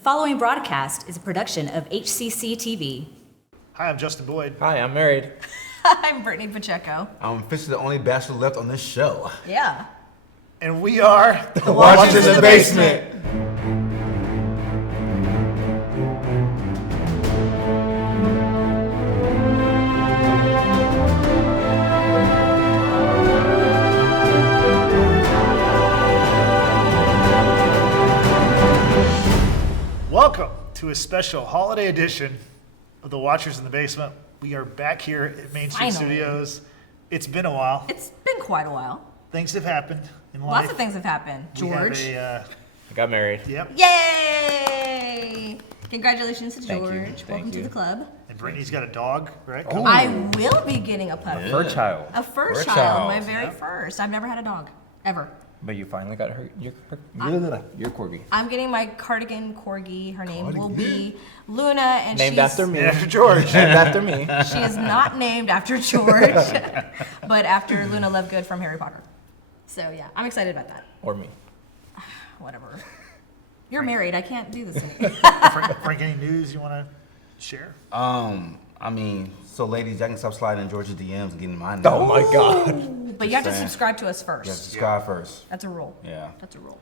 The following broadcast is a production of HCC TV. Hi, I'm Justin Boyd. Hi, I'm married. I'm Brittany Pacheco. I'm officially the only bachelor left on this show. Yeah. And we are The Watchers in the Basement. Welcome to a special holiday edition of The Watchers in the Basement. We are back here at Main Street Finally. Studios. It's been a while. It's been quite a while. Things have happened in life. Lots of things have happened. We have George. a, I got married. yep. Yay! Congratulations to Thank you, George. thank Welcome to you. the club. And Brittany's got a dog, right? Oh. I will be getting a puppy. Fur child. A fur Fur child, child. my very first. I've never had a dog, ever. But you finally got your corgi. I'm getting my cardigan corgi. Her name will be Luna, and Named she's after me. Yeah, after George. Named after me. She is not named after George, but after Luna Lovegood from Harry Potter. So yeah, I'm excited about that. Or me. Whatever. You're married. I can't do this anymore. Frank, any news you want to share? So ladies, y'all can stop sliding in George's DMs and getting mine. Oh my god. But you have to saying. subscribe to us You have to first. subscribe first. That's a rule. Yeah. That's a rule.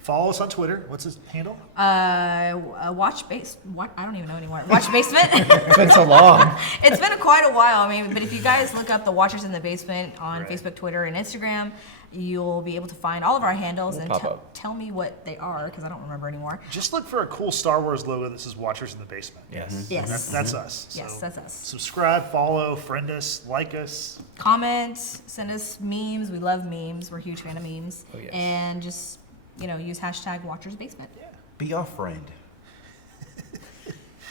Follow us on Twitter. What's his handle? Watch base. What? I don't even know anymore. Watch basement. It's been so long. It's been quite a while. I mean, but if you guys look up the Watchers in the Basement on Right. Facebook, Twitter, and Instagram, you'll be able to find all of our handles and pop up. tell me what they are because I don't remember anymore. Just look for a cool Star Wars logo that says Watchers in the Basement. Yes. Yes. That's us. Yes, So that's us. Subscribe, follow, friend us, like us. Comment, send us memes. We love memes. We're a huge fan of memes. Oh, yes. And just use hashtag Watchers Basement. Be our friend.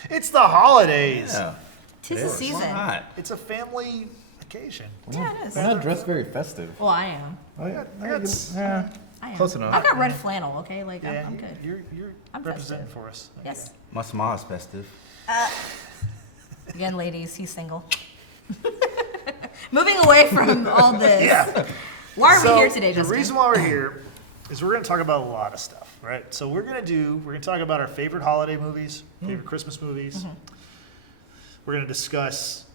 It's the holidays. Yeah. Tis the Why season. not? It's a family occasion. Yeah, it is. We're not dressed very festive. Well, I am. I got- Yeah. I am. Close enough. I've got red flannel. Okay, like Yeah, I'm good. You're I'm representing festive. for us. Yes. My smile is festive. Again, ladies, he's single. Moving away from all this. Yeah. Why are So, we here today, the Justin? reason why we're here is we're going to talk about a lot of stuff, right? So we're going to talk about our favorite holiday movies, favorite Christmas movies. We're going to discuss,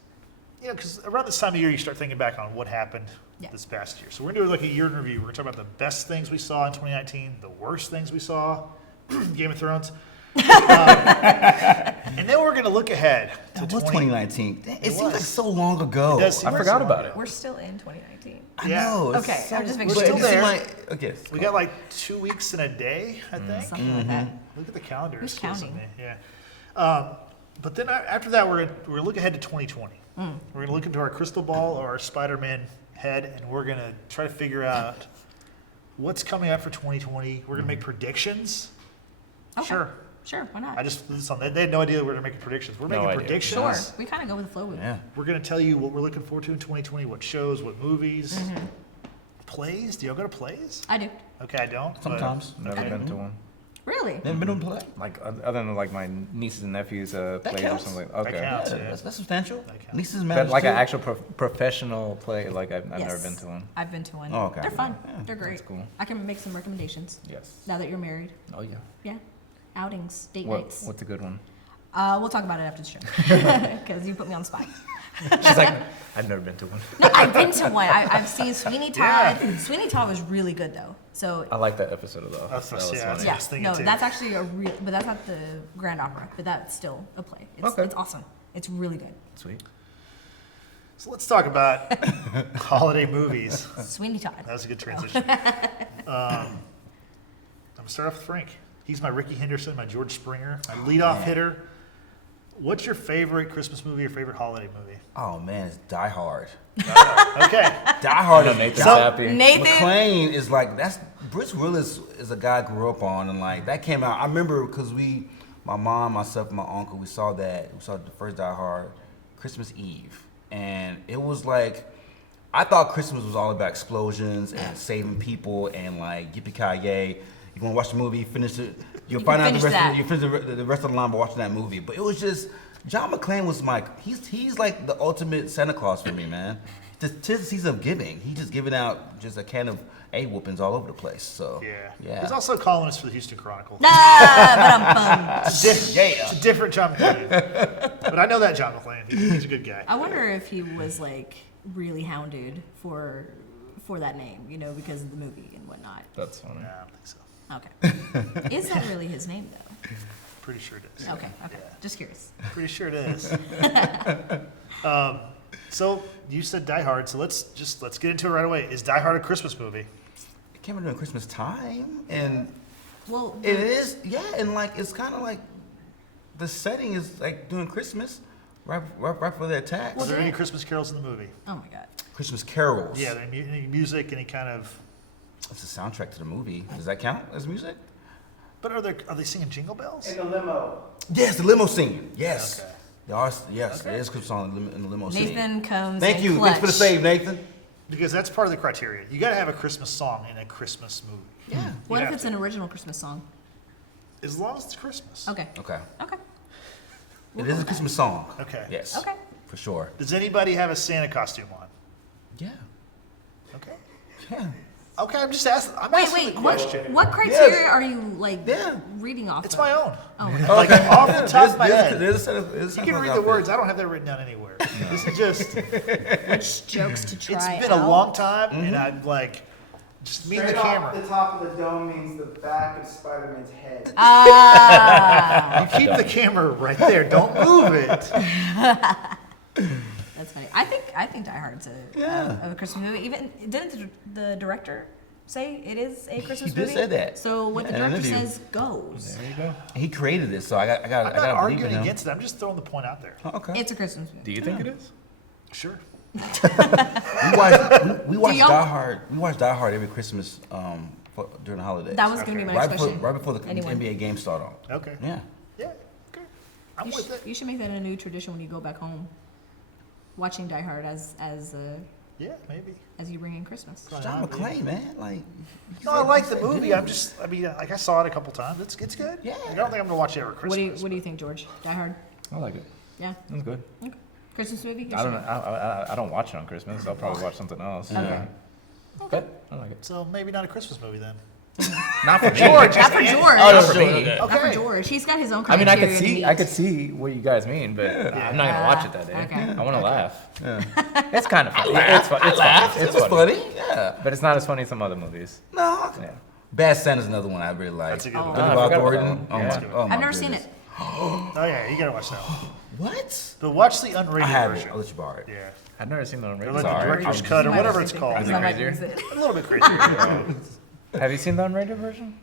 because around this time of year you start thinking back on what happened Yeah. this past year. So we're going to do like a year in review. We're going to talk about the best things we saw in 2019, the worst things we saw, Game of Thrones. And then we're going to look ahead to That was 2019. It seems like was. so long ago. It does seem I like forgot so about long it. ago. We're still in 2019. I Yeah. know. it's Okay, so- I'm just making but sure. it seemed There. like- okay. We got like 2 weeks and a day, I think. Something like that. Look at the calendar. Who's It's close to counting? me, Yeah. But then after that, we're gonna look ahead to 2020. Mm. We're gonna look into our crystal ball or our Spider-Man head, and we're gonna try to figure out what's coming up for 2020. We're gonna make predictions. Okay. Sure. Why not? I just put this on. They had no idea we were gonna make predictions. We're No making idea. predictions. Sure. We kind of go with the flow. Yeah. We're gonna tell you what we're looking forward to in 2020. What shows? What movies? Mm-hmm. Plays? Do y'all go to plays? I do. Okay, I don't. but- Sometimes. Never been to one. Really? Never been to a play. Like other than like my nieces and nephews plays or counts. something. That Okay. counts. Yeah, Yeah. that's substantial. That counts. Nieces But matters like too. an actual professional play, like I've never Yes. been to one. I've been to one. Oh, okay. They're fun. Yeah, They're great. that's cool. I can make some recommendations Yes. now that you're married. Oh yeah. Yeah. Outings, date nights. What's a good one? We'll talk about it after the show because you put me on the spot. She's like, I've never been to one. No, I've been to one. I've seen Sweeney Todd. Yeah. Sweeney Todd was really good though. So I like that episode though. That's- That was yeah, funny. yeah, was thinking no, too. that's actually a real. But that's not the Grand Opera. But that's still a play. It's, Okay. it's awesome. It's really good. Sweet. So let's talk about holiday movies. Sweeney Todd. That was a good transition. I'm gonna start off with Frank. He's my Ricky Henderson, my George Springer, my leadoff hitter. What's your favorite Christmas movie or favorite holiday movie? Oh man, it's Die Hard. Okay, Die Hard No, is Nathan's So- happy. Nathan. McClane is like Bruce Willis is a guy I grew up on, and like that came out. I remember because my mom, myself, and my uncle, we saw the first Die Hard Christmas Eve, and it was like I thought Christmas was all about explosions and saving people and like yippee ki yay. You want to watch the movie, finish it. You'll You find out finish that. you finish the rest of the line by watching that movie. But it was just John McClane was he's like the ultimate Santa Claus for me, man. 'tis the season of giving. He just giving out just a can of A whoopings all over the place. So Yeah. He's also a columnist for the Houston Chronicle. Ah, It's a different John McClane. But I know that John McClane. He's a good guy. I wonder if he was like really hounded for that name, you know, because of the movie and whatnot. That's funny. Nah, I don't think so. Okay. Is that really his name though? Pretty sure it is. Okay. Yeah. Just curious. Pretty sure it is. So you said Die Hard, so let's get into it right away. Is Die Hard a Christmas movie? it came out during Christmas time, and Well, it is, yeah, and like it's kind of like the setting is like during Christmas, right before the attack. Are there any Christmas carols in the movie? oh my god. Christmas carols. Yeah, any music, any kind of. It's a soundtrack to the movie. Does that count as music? But are they singing Jingle Bells? In the limo. Yes, the limo scene. Yes. Okay. There are, yes, there is a Christmas song in the limo scene. Nathan comes. Thank in you. Clutch. Thanks for the save, Nathan. Because that's part of the criteria. You got to have a Christmas song in a Christmas movie. Yeah. What You if have it's to. an original Christmas song? As long as it's Christmas. Okay. Okay. Okay. It is a Christmas song. Okay. Yes. Okay. For sure. Does anybody have a Santa costume on? Yeah. Okay. Yeah. Okay, I'm just asking. I'm Wait, asking wait. the What, question. what criteria Yes. are you like Yeah. reading off? It's of? my own. Oh. Like off the top of my head. There's a set of, there's a You set can of read the outfits. words. I don't have that written down anywhere. This is just. Which jokes to try It's been out? a long time, Mm-hmm. and I'm like, just me and the Straight off camera. the top of the dome means the back of Spider-Man's head. Ah, You keep the camera right there. Don't move it. that's funny. I think Die Hard's a Christmas movie. Even didn't the director say it is a Christmas did movie? say that. So what the Yeah, in an director interview. says goes. There you go. He created it, so I got I'm I not got to believe in arguing him. against it. I'm just throwing the point out there. Oh, okay. It's a Christmas movie. Do you think it is? Sure. We watched y'all- Die Hard. We watch Die Hard every Christmas during the holidays. That was gonna be my next question. Right before the Anyone? NBA game start on. Okay. Yeah. Yeah. Okay. I'm You, with it. you should make that a new tradition when you go back home. Watching Die Hard as Yeah, maybe. you bring in Christmas. John McClane, man, like. No, I like the movie. I mean, like I saw it a couple times. It's good. Yeah. Like, I don't think I'm gonna watch it every Christmas. What do you think, George? Die Hard? I like it. Yeah. It's good. Okay. Christmas movie? You I don't. should- I don't watch it on Christmas. I'll probably watch something else. Okay. Yeah. But I like it. So maybe not a Christmas movie then. Not for George, Not for is- George. Not for me. Not for Okay. George. He's got his own I mean, criteria. I could to see. meet. I could see what you guys mean, but I'm not gonna watch it that day. Okay. I want to laugh. It's kind of funny. It's fun. It's Laugh. funny. It It's was funny. funny. Yeah. But it's not as funny as some other movies. No. Yeah. Bad Santa's another one I really like. That's a good Oh. one. Billy I Bob forgot about Thornton. that one. Yeah. Oh my I've never seen goodness. it. Oh yeah, you gotta watch that one. What? But watch the I unrated have it. version. I'll let you borrow it. Yeah. I've never seen that on Or radio. like the Sorry. director's cut or You might whatever have it's seen called. it. Is it I might crazier? miss it. A little bit crazy. Have you seen the unrated version?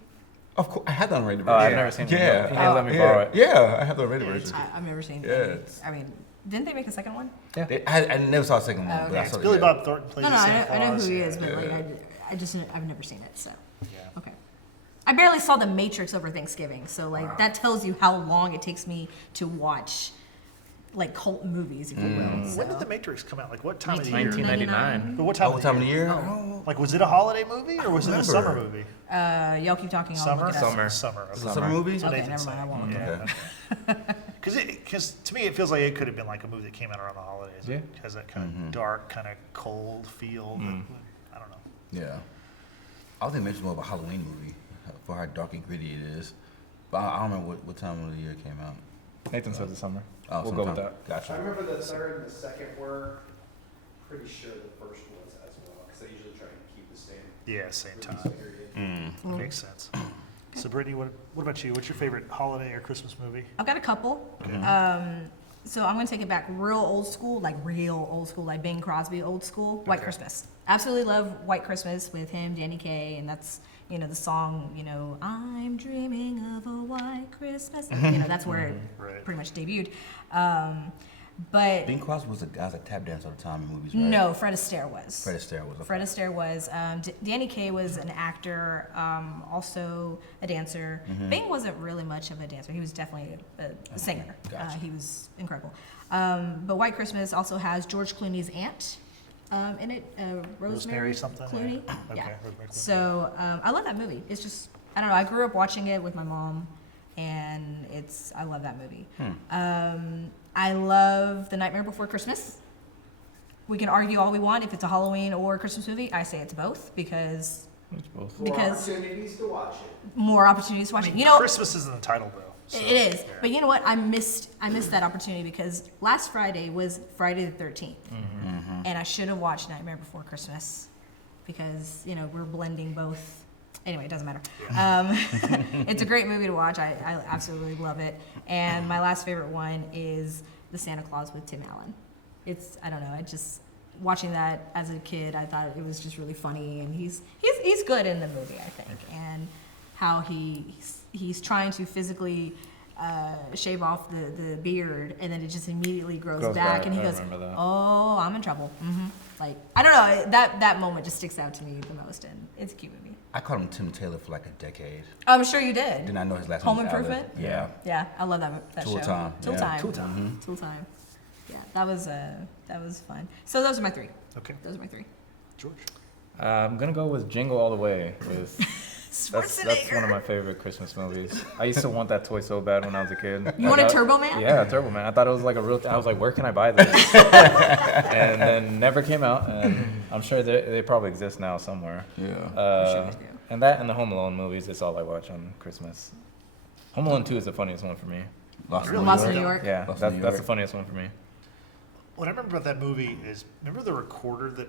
Of course, I have the unrated version. Oh, I've never seen it. Yeah. Can you let me borrow it? Yeah, I have the unrated version. I've never seen it. Yes. I mean, didn't they make a second one? I never saw the second one, Oh, but I okay. saw Billy yeah. Bob Thornton plays No, no, the I Santa know, I know Claus. who he Yeah. is, but like, I've never seen it. So, Yeah. okay. I barely saw The Matrix over Thanksgiving, so like that tells you how long it takes me to watch like cult movies, if you will. So. When did The Matrix come out? Like what time of the year? 1999. But what time, Oh, what time of the year? Oh. I don't know. Like was it a holiday movie or was it a Remember. summer movie? Y'all keep talking. I'll Summer? look it up. Summer. Summer. Is Okay. it a summer movie? That's what Okay, Nathan's never mind, saying. I won't look Yeah. Because to me it feels like it could have been like a movie that came out around the holidays. Yeah. It has that kind of dark, kind of cold feel. That, I don't know. Yeah. I was thinking maybe it's more of a Halloween movie for how dark and gritty it is. But I don't remember what time of the year it came out. Nathan said the summer. Oh, We'll go with sometime. that. I Gotcha. remember the third and the second were pretty sure the first was as well, because they usually try to keep the same Yeah, same release time. period. That makes sense. So Brittany, what about you? What's your favorite holiday or Christmas movie? I've got a couple. So I'm gonna take it back real old school, like Bing Crosby old school. White Okay. Christmas. Absolutely love White Christmas with him, Danny Kaye, and that's the song. I'm dreaming of a white Christmas. That's where it Right. pretty much debuted. But Bing Crosby was a guy that tap dance all the time in movies, right? no, Fred Astaire was. Fred Astaire was. Fred Astaire was. Danny Kaye was an actor, also a dancer. Bing wasn't really much of a dancer. He was definitely a singer. Gotcha. He was incredible. But White Christmas also has George Clooney's aunt in it, Rosemary something? Clooney. Yeah. Okay, Yeah. Rosemary Clooney. So I love that movie. It's just, I don't know, I grew up watching it with my mom, and I love that movie. I love The Nightmare Before Christmas. we can argue all we want if it's a Halloween or a Christmas movie. I say it's both because It's both. More Because- opportunities to watch it. more opportunities to watch I it. mean, You know, Christmas isn't the title though. So, it is. yeah. But you know what? I missed that opportunity because last Friday was Friday the 13th. And I should have watched Nightmare Before Christmas because, you know, we're blending both. Anyway, it doesn't matter. It's a great movie to watch. I absolutely love it. And my last favorite one is The Santa Claus with Tim Allen. I don't know, I just, watching that as a kid, I thought it was just really funny. And he's good in the movie, I think. And how he's trying to physically shave off the beard, and then it just immediately grows Grows back, back. and he I goes, remember that. "Oh, I'm in trouble." Like, I don't know, that moment just sticks out to me the most, and it's a cute movie. I called him Tim Taylor for like a decade. I'm sure you did. Did not know his last Home name was Allen. Improvement? Yeah. Yeah, I love that Tool show. Time, Tool yeah. Time. Tool Time. Tool Time. Yeah, that was fun. So those are my three. Okay, Those are my three. George. I'm gonna go with Jingle All the Way. With that's one of my favorite Christmas movies. I used to want that toy so bad when I was a kid. You wanted Turbo Man? Yeah, Turbo Man. I thought it was like a real thing. I was like, where can I buy this? And then never came out. And I'm sure they probably exist now somewhere. Yeah. sure they do. And that and the Home Alone movies. It's all I watch on Christmas. Home Alone 2 is the funniest one for me. Lost Really? in Lost New in New York. York. Yeah, Lost in that's New the York. funniest one for me. What I remember about that movie is, remember the recorder that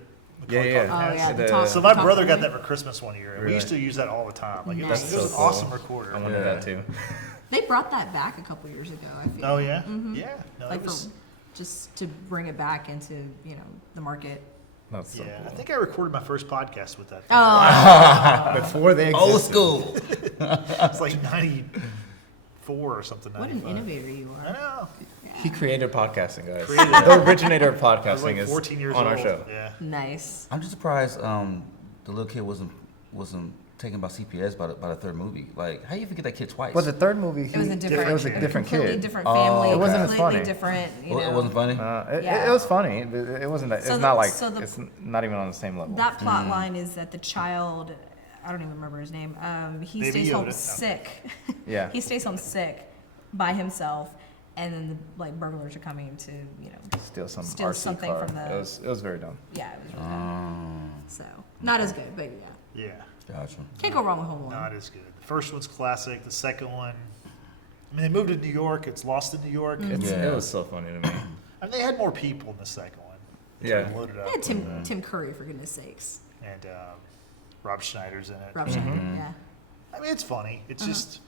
Yeah, Macaulay yeah. Culkin Oh has? yeah, the The- top. So the my top brother got three. that for Christmas one year, and we Really? used to use that all the time. Like, Nice. it That's was so an cool. awesome recorder. I wanted Yeah. that too. They brought that back a couple years ago. I feel. Oh yeah, yeah. No, Like it was. for, just to bring it back into the market. That's so Yeah, I cool. think I recorded my first podcast with that. Oh, Before they Old existed. school. It's like '94 or something. what an 95. innovator you I are! know. He created podcasting, guys. Created it. The originator of I was podcasting like is 14 years on old. our show. Yeah. Nice. I'm just surprised the little kid wasn't taken by CPS by the third movie. Like, how you forget that kid twice? Well, the third movie, It was a different. it was a different completely kid. different Oh, family. okay. It wasn't as completely funny. different. It wasn't funny. Yeah. It was funny, but it wasn't that. So It's the- not like so the- it's not even on the same level. That plot line is that the child, I don't even remember his name. He Baby stays home Yoda. sick. Yeah. He stays home sick by himself, and then the burglars are coming to Steal some steal RC something car. from the- It was very dumb. yeah. It was really bad. So not as good, but yeah, Yeah. Gotcha. can't go wrong with Home Alone. Not as good. The first one's classic. The second one, I mean, they moved to New York. It's Lost in New York. Yeah. It was so funny to me. I mean, they had more people in the second one. They Yeah. sort of loaded up. They had Tim Curry, for goodness sakes. And Rob Schneider's in it. Rob Schneider, yeah. I mean, it's funny. It's just,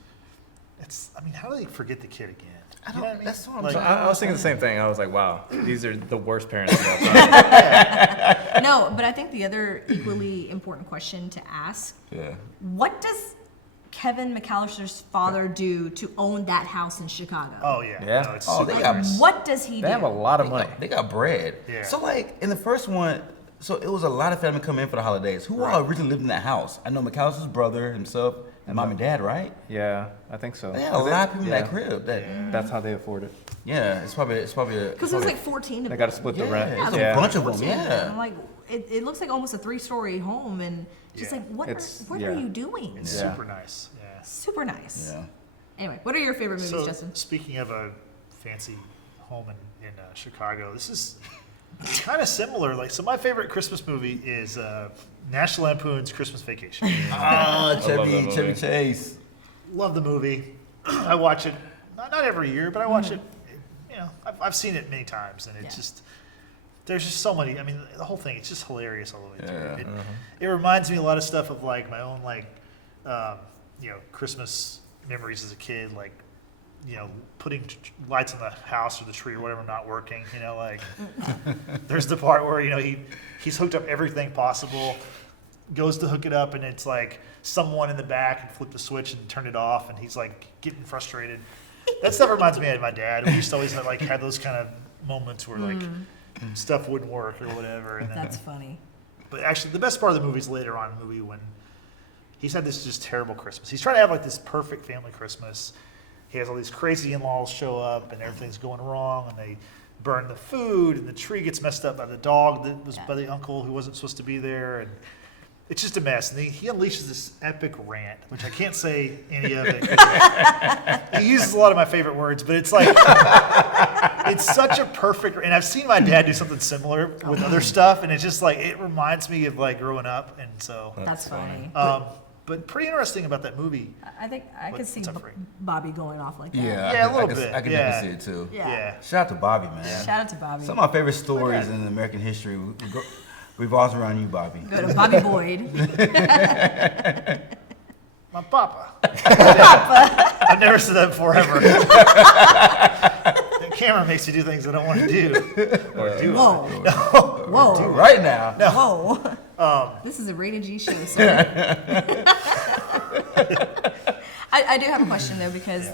I mean, how do they forget the kid again? I You know don't. what I mean? That's what I'm Like- So trying. I was thinking the same thing. I was like, wow, these are the worst parents of all time. No, but I think the other equally important question to ask: Yeah. what does Kevin McAllister's father do to own that house in Chicago? Oh, yeah. Yeah. No, it's Oh, super they got- nice. What does he They do? have a lot of money. They got bread. Yeah. So like in the first one, so it was a lot of family coming in for the holidays. Who all originally lived in that house? I know McAllister's brother, himself, and mom and dad, right? Yeah, I think so. They had a lot of people in that crib. That's how they afford it. Yeah, it's probably a. Because there's like 14 of They them. got to split the Yeah, rent. it's Yeah. a bunch of them. 14 of them. I'm Yeah. like, it looks like almost a 3-story home, and just Yeah. like, what are Yeah. you doing? It's Yeah. super nice. Yeah. Super nice. Yeah. Anyway, what are your favorite movies, So, Justin? speaking of a fancy home in Chicago, this is kind of similar. Like, so my favorite Christmas movie is National Lampoon's Christmas Vacation. Ah, love that Chevy movie. Chase. Love the movie. I watch it not every year, but I watch it. You know, I've seen it many times, and it's Yeah. just there's just so many. I mean, the whole thing it's just hilarious all the way Yeah. through. It reminds me a lot of stuff of like my own Christmas memories as a kid, like putting lights on the house or the tree or whatever not working. There's the part where he's hooked up everything possible, goes to hook it up, and it's like someone in the back and flipped the switch and turned it off, and he's like getting frustrated. That stuff reminds me of my dad. We used to always have those kind of moments where like stuff wouldn't work or whatever. And then, That's funny. but actually, the best part of the movie is later on in the movie when he's had this just terrible Christmas. He's trying to have like this perfect family Christmas. He has all these crazy in-laws show up, and everything's going wrong, and they burn the food, and the tree gets messed up by the dog that was by the uncle who wasn't supposed to be there, and it's just a mess. And he unleashes this epic rant, which I can't say any of it. He uses a lot of my favorite words, but it's like, it's such a perfect, and I've seen my dad do something similar with other stuff, and it's just like, it reminds me of like growing up, and so, That's funny. but pretty interesting about that movie. I think I could see what's up, Frank? Bobby going off like that. Yeah, Yeah, a I little could- bit, I can yeah. definitely see it too. Yeah. Yeah. Shout out to Bobby, man. Shout out to Bobby. Some of my favorite stories in American history revolves around you, Bobby. Go to Bobby Boyd. My papa. I've never said that before ever. The camera makes you do things I don't want to do. Or do. Whoa. Whoa. Right now. Whoa. This is a rated G show, sir. I do have a question though, because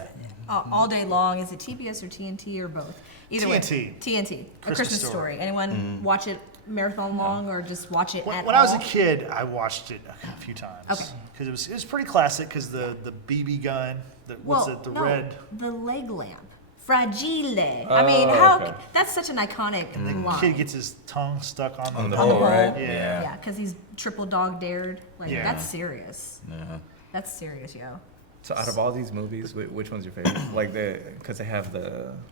all day long, is it TBS or TNT or both? Either way. TNT. A Christmas Story. Anyone watch it marathon long or just watch it at When I was a all? kid, I watched it a few times. Okay. Because it was pretty classic. Because the BB gun, the no, red, the leg lamp. Fragile. I mean, how? okay. That's such an iconic the line. kid gets his tongue stuck on On the the On the hole, hole. right? Yeah. Yeah, because he's triple dog dared. Like, Yeah. that's serious. Yeah. That's serious, yo. So out of all these movies, which one's your favorite? Like because they have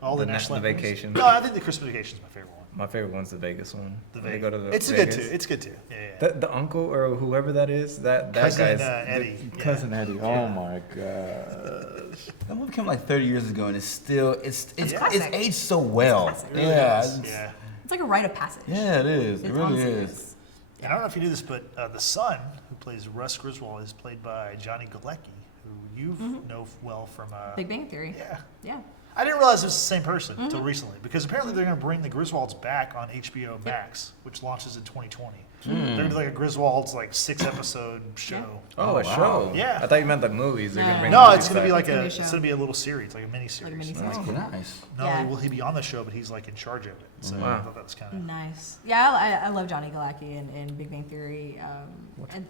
all the the national movies. vacation. No, I think the Christmas Vacation is my favorite one. My favorite one's the Vegas one. The They Vegas. go to the It's Vegas. good too. It's good too. Yeah. The uncle or whoever that is, that Cousin, guy's Eddie. Yeah. cousin Eddie. Oh my god. That movie came like 30 years ago, and it's still it's classic. aged so well. It's classic. Yeah, Yeah. It's like a rite of passage. yeah, it is. It It really honestly is. And I don't know if you knew this, but the son who plays Russ Griswold is played by Johnny Galecki, who you know well from. Big Bang Theory. Yeah. Yeah. I didn't realize it was the same person until recently, because apparently they're going to bring the Griswolds back on HBO Max, which launches in 2020. They're going to do like a Griswolds like 6-episode show. Oh, a wow. show. Yeah. I thought you meant the movies. They're gonna bring No, movies it's going to be back. like It's gonna a be a show. it's going to be a little series, like a mini series. Like a mini-series. Oh, nice. Not Yeah. only will he be on the show, but he's like in charge of it. So Wow. I thought that was kind of. Nice. Yeah, I love Johnny Galecki and Big Bang Theory.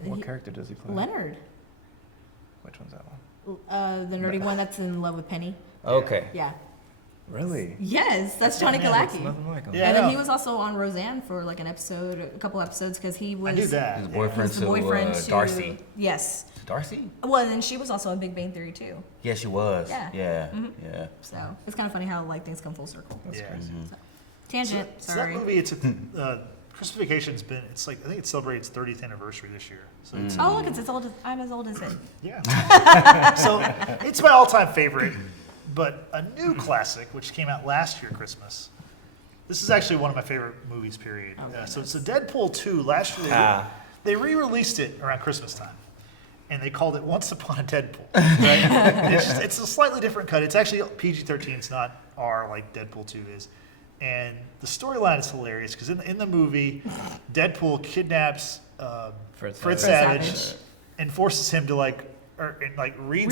What character does he play? Leonard. Which one's that one? The nerdy one that's in love with Penny. Okay. Yeah. Really? Yes, that's Johnny man, It's Galecki. nothing like him. Yeah. I And then know. he was also on Roseanne for like a couple episodes, because he was I knew that. His yeah. boyfriend his to boyfriend to Darcy. Yes. Darcy? Well, and then she was also in Big Bang Theory too. Yeah, she was. Yeah. Yeah. Mhm. Yeah. So it's kind of funny how like things come full circle. Yeah. Tangent. So Sorry. that movie, it's Christmas Vacation's been. It's like I think it celebrated its 30th anniversary this year. So it's Oh look, it's as old as I'm as old as it. yeah. So it's my all-time favorite, but a new classic which came out last year Christmas. This is actually one of my favorite movies. Period. So Deadpool 2 last year. They re-released it around Christmas time, and they called it Once Upon a Deadpool. Right? It's a slightly different cut. It's actually PG-13. It's not R like Deadpool 2 is. And the storyline is hilarious because in the movie, Deadpool kidnaps Fred Fred Savage. Savage and forces him to reads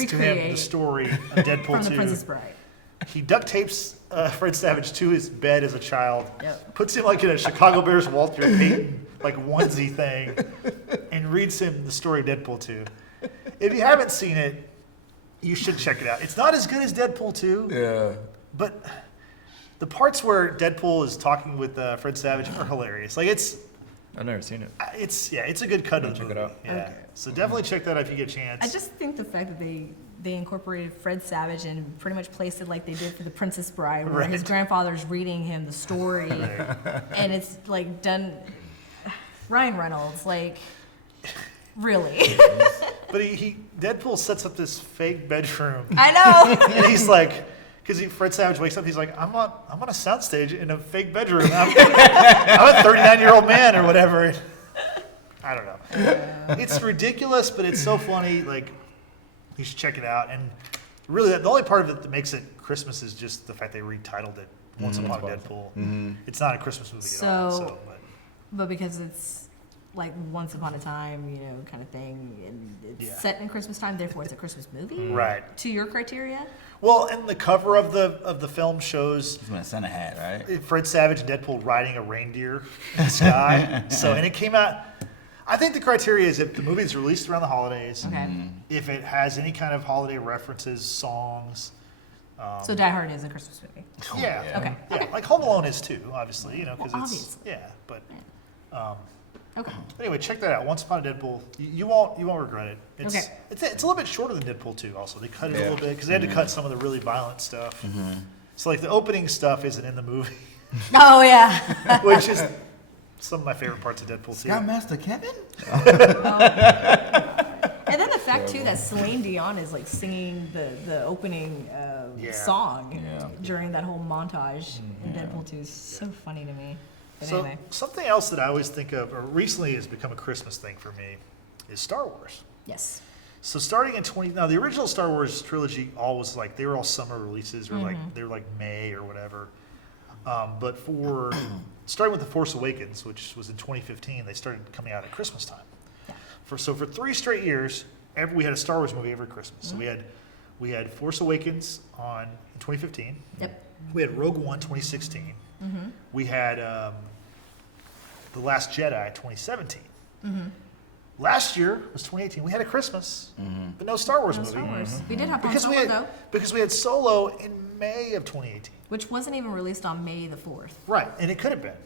to him the Recreate. story of Deadpool From 2. The Princess Bride. He duct tapes Fred Savage to his bed as a child, Yep. puts him like in a Chicago Bears Walter Payton like onesie thing, and reads him the story of Deadpool 2. If you haven't seen it, you should check it out. It's not as good as Deadpool 2, Yeah. but the parts where Deadpool is talking with Fred Savage are hilarious. Like I've never seen it. it's a good cut of the Check movie. it out. Yeah. Okay. So definitely check that out if you get a chance. I just think the fact that they incorporated Fred Savage and pretty much placed it like they did for The Princess Bride, where his Right. grandfather's reading him the story, and it's like done. Ryan Reynolds, like, really? But he Deadpool sets up this fake bedroom, I know. and he's like, because Fred Savage wakes up, he's like, I'm on a soundstage in a fake bedroom. I'm a 39-year-old man or whatever. I don't know. It's ridiculous, but it's so funny. Like, you should check it out. And really, the only part of it that makes it Christmas is just the fact they retitled it Once Upon a Deadpool. It's not a Christmas movie at all. So- So, But because it's like Once Upon a Time, you know, kind of thing, and it's Yeah. set in Christmas time, therefore it's a Christmas movie. right. To your criteria? Well, and the cover of the film shows He's wearing a Santa hat, right? Fred Savage and Deadpool riding a reindeer in the sky. And it came out. I think the criteria is if the movie is released around the holidays, Okay. if it has any kind of holiday references, songs. So Die Hard is a Christmas movie. Yeah. Okay. Yeah, like Home Alone is too, obviously, because Well, it's obviously. yeah. But Okay. Anyway, check that out. Once Upon a Deadpool. You won't regret it. It's, Okay. It's a little bit shorter than Deadpool 2. Also, they cut it a Yeah. little bit because they had to cut some of the really violent stuff. So like the opening stuff isn't in the movie, Oh yeah. which is some of my favorite parts of Deadpool 2. Scoutmaster Kevin? And then the fact too that Celine Dion is like singing the opening Yeah. song Yeah. during that whole montage in Deadpool 2 is so funny to me. But So anyway, something else that I always think of, or recently has become a Christmas thing for me, is Star Wars. yes. So starting in now the original Star Wars trilogy all was like they were all summer releases or like they were like May or whatever. But for starting with The Force Awakens, which was in 2015, they started coming out at Christmas time. Yeah. For 3 straight years, we had a Star Wars movie every Christmas. So we had Force Awakens in 2015. Yep. We had Rogue One 2016. We had The Last Jedi 2017. Last year was 2018. We had a Christmas, but no Star Wars No movie. Star Wars. We did have Han Because we Solo had though, because we had Solo in May of 2018. which wasn't even released on May the 4th. Right, and it could have been.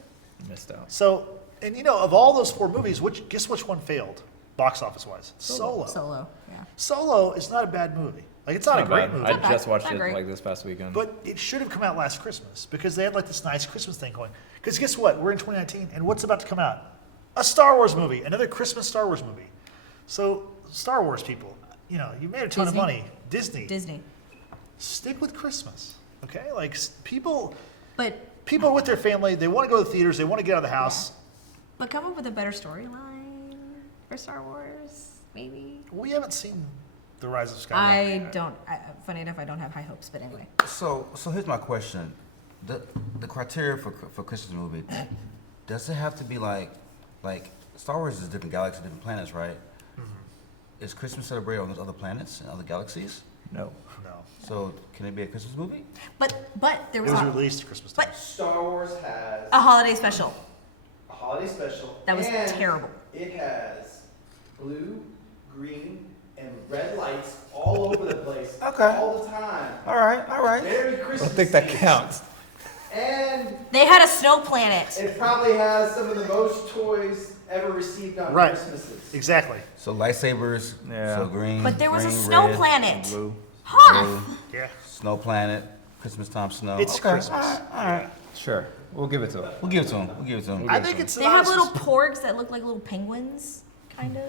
Missed out. So, and of all those 4 movies, guess which one failed, box office wise? Solo. Solo. Yeah. Solo is not a bad movie. Like it's not a great bad. movie, I Not bad. just watched Not it great. like this past weekend. but it should have come out last Christmas because they had like this nice Christmas thing going. Because guess what? We're in 2019, and what's about to come out? A Star Wars movie, another Christmas Star Wars movie. So, Star Wars people, you made a ton Disney? of money. Disney. Stick with Christmas, okay? Like people But are with their family. They want to go to the theaters. They want to get out of the house. come up with a better storyline for Star Wars, maybe. We haven't seen The Rise of Skywalker. I yet. don't. Funny enough, I don't have high hopes. But anyway. So here's my question: the criteria for Christmas movie, does it have to be like Star Wars is different galaxies, different planets, right? Is Christmas celebrated on those other planets and other galaxies? no. No. So can it be a Christmas movie? But there It was was a released Christmas time. But- Star Wars has holiday special. a holiday special. That was and terrible. It has blue, green, and red lights all over the place. Okay. All the time. All right. Very I Christmas. don't think that themed. counts. And They had a snow planet. it probably has some of the most toys ever received on Right. Christmases. Exactly. So lightsabers, Yeah. so green. But there was a green, snow red, planet. Blue. Huh. blue, Yeah. snow planet, Christmas time snow. It's Okay, Christmas. All right. Sure. We'll give it to him. We'll give it to him. I think it's They have little porgs that look like little penguins, kind of.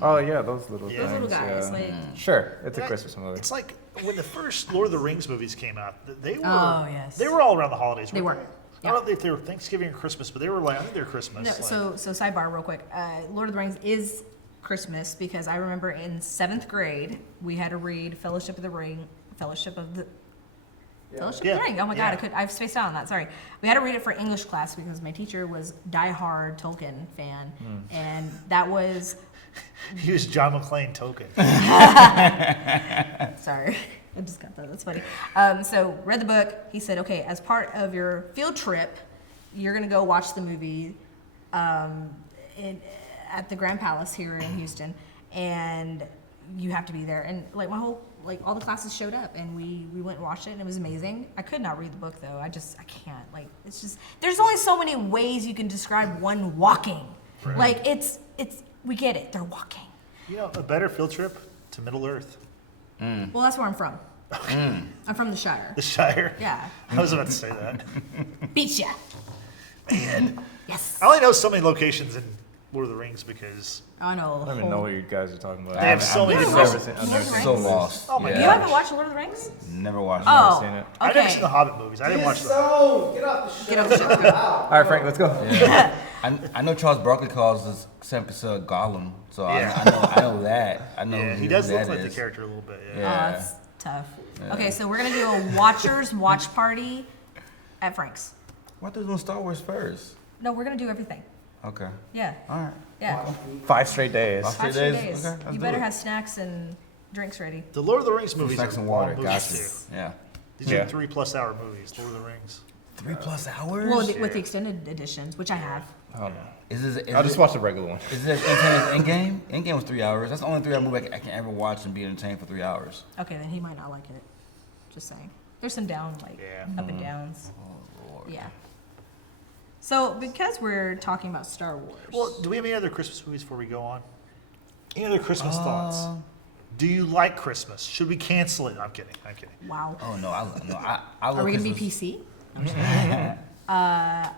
Oh yeah, those little Yeah. things. Those little guys, yeah. like. Sure, it's a And Christmas movie. It's like when the first Lord of the Rings movies came out. They were. Oh, yes. They were all around the holidays. They weren't were, I don't know if they were Thanksgiving or Christmas, but they were like I think they're Christmas. No, like- so sidebar real quick. Lord of the Rings is Christmas because I remember in 7th grade we had to read Fellowship of the Ring. Fellowship of the Yeah. Ring. Oh my Yeah. God, I've spaced out on that. Sorry. We had to read it for English class because my teacher was diehard Tolkien fan, and that was He was John McClane Token. sorry. I just got that. That's funny. So read the book. He said, okay, as part of your field trip, you're gonna go watch the movie at the Grand Palace here in Houston, and you have to be there. And like all the classes showed up, and we went and watched it, and it was amazing. I could not read the book though. I can't. Like it's just there's only so many ways you can describe one walking. Right. Like it's we get it. They're walking. A better field trip to Middle Earth, Well, that's where I'm from. I'm from the Shire. the Shire. Yeah. I was about to say that. Beat ya. Man, Yes. I only know so many locations in Lord of the Rings because I know. I don't even know what you guys are talking about. They have so many I've different- never seen- I've Lord never of the seen So Rings? movies. lost. Oh my Yeah. You haven't watched Lord of the Rings? Never watched it. Oh, seen it. I've never seen okay. the Hobbit movies. I didn't watch them. So get off the show. Get off the show. Wow. All right, Frank, let's go. Yeah. I know Charles Barkley calls this episode Gollum, so Yeah. I know that. I know Yeah, who he does look that like the is. character a little bit. Yeah. Oh, Yeah. that's tough. Okay, so we're gonna do a Watchers watch party at Frank's. Why are they doing Star Wars first? No, we're gonna do everything. Okay. Yeah, All right. yeah. 5 straight days. 5 3 straight days? days. Okay, let's You do better it. have snacks and drinks ready. The Lord of the Rings movies Snacks are and long water. movies Got you. too. Yeah. These Yeah. are 3+ hour movies. Lord of the Rings. 3+ hours? Well, with the extended editions, which I have. I don't know. Is I'll just watch the regular one. Is it entertaining Endgame? Endgame was 3 hours. That's the only 3 hour movie I can ever watch and be entertained for 3 hours. Okay, then he might not like it. Just saying. There's some down, like Yeah. up and downs. Oh, Lord. Yeah. So, because we're talking about Star Wars. Well, do we have any other Christmas movies before we go on? Any other Christmas thoughts? Do you like Christmas? Should we cancel it? No, I'm kidding. Wow. Oh no, I love Are we gonna be Christmas. PC? I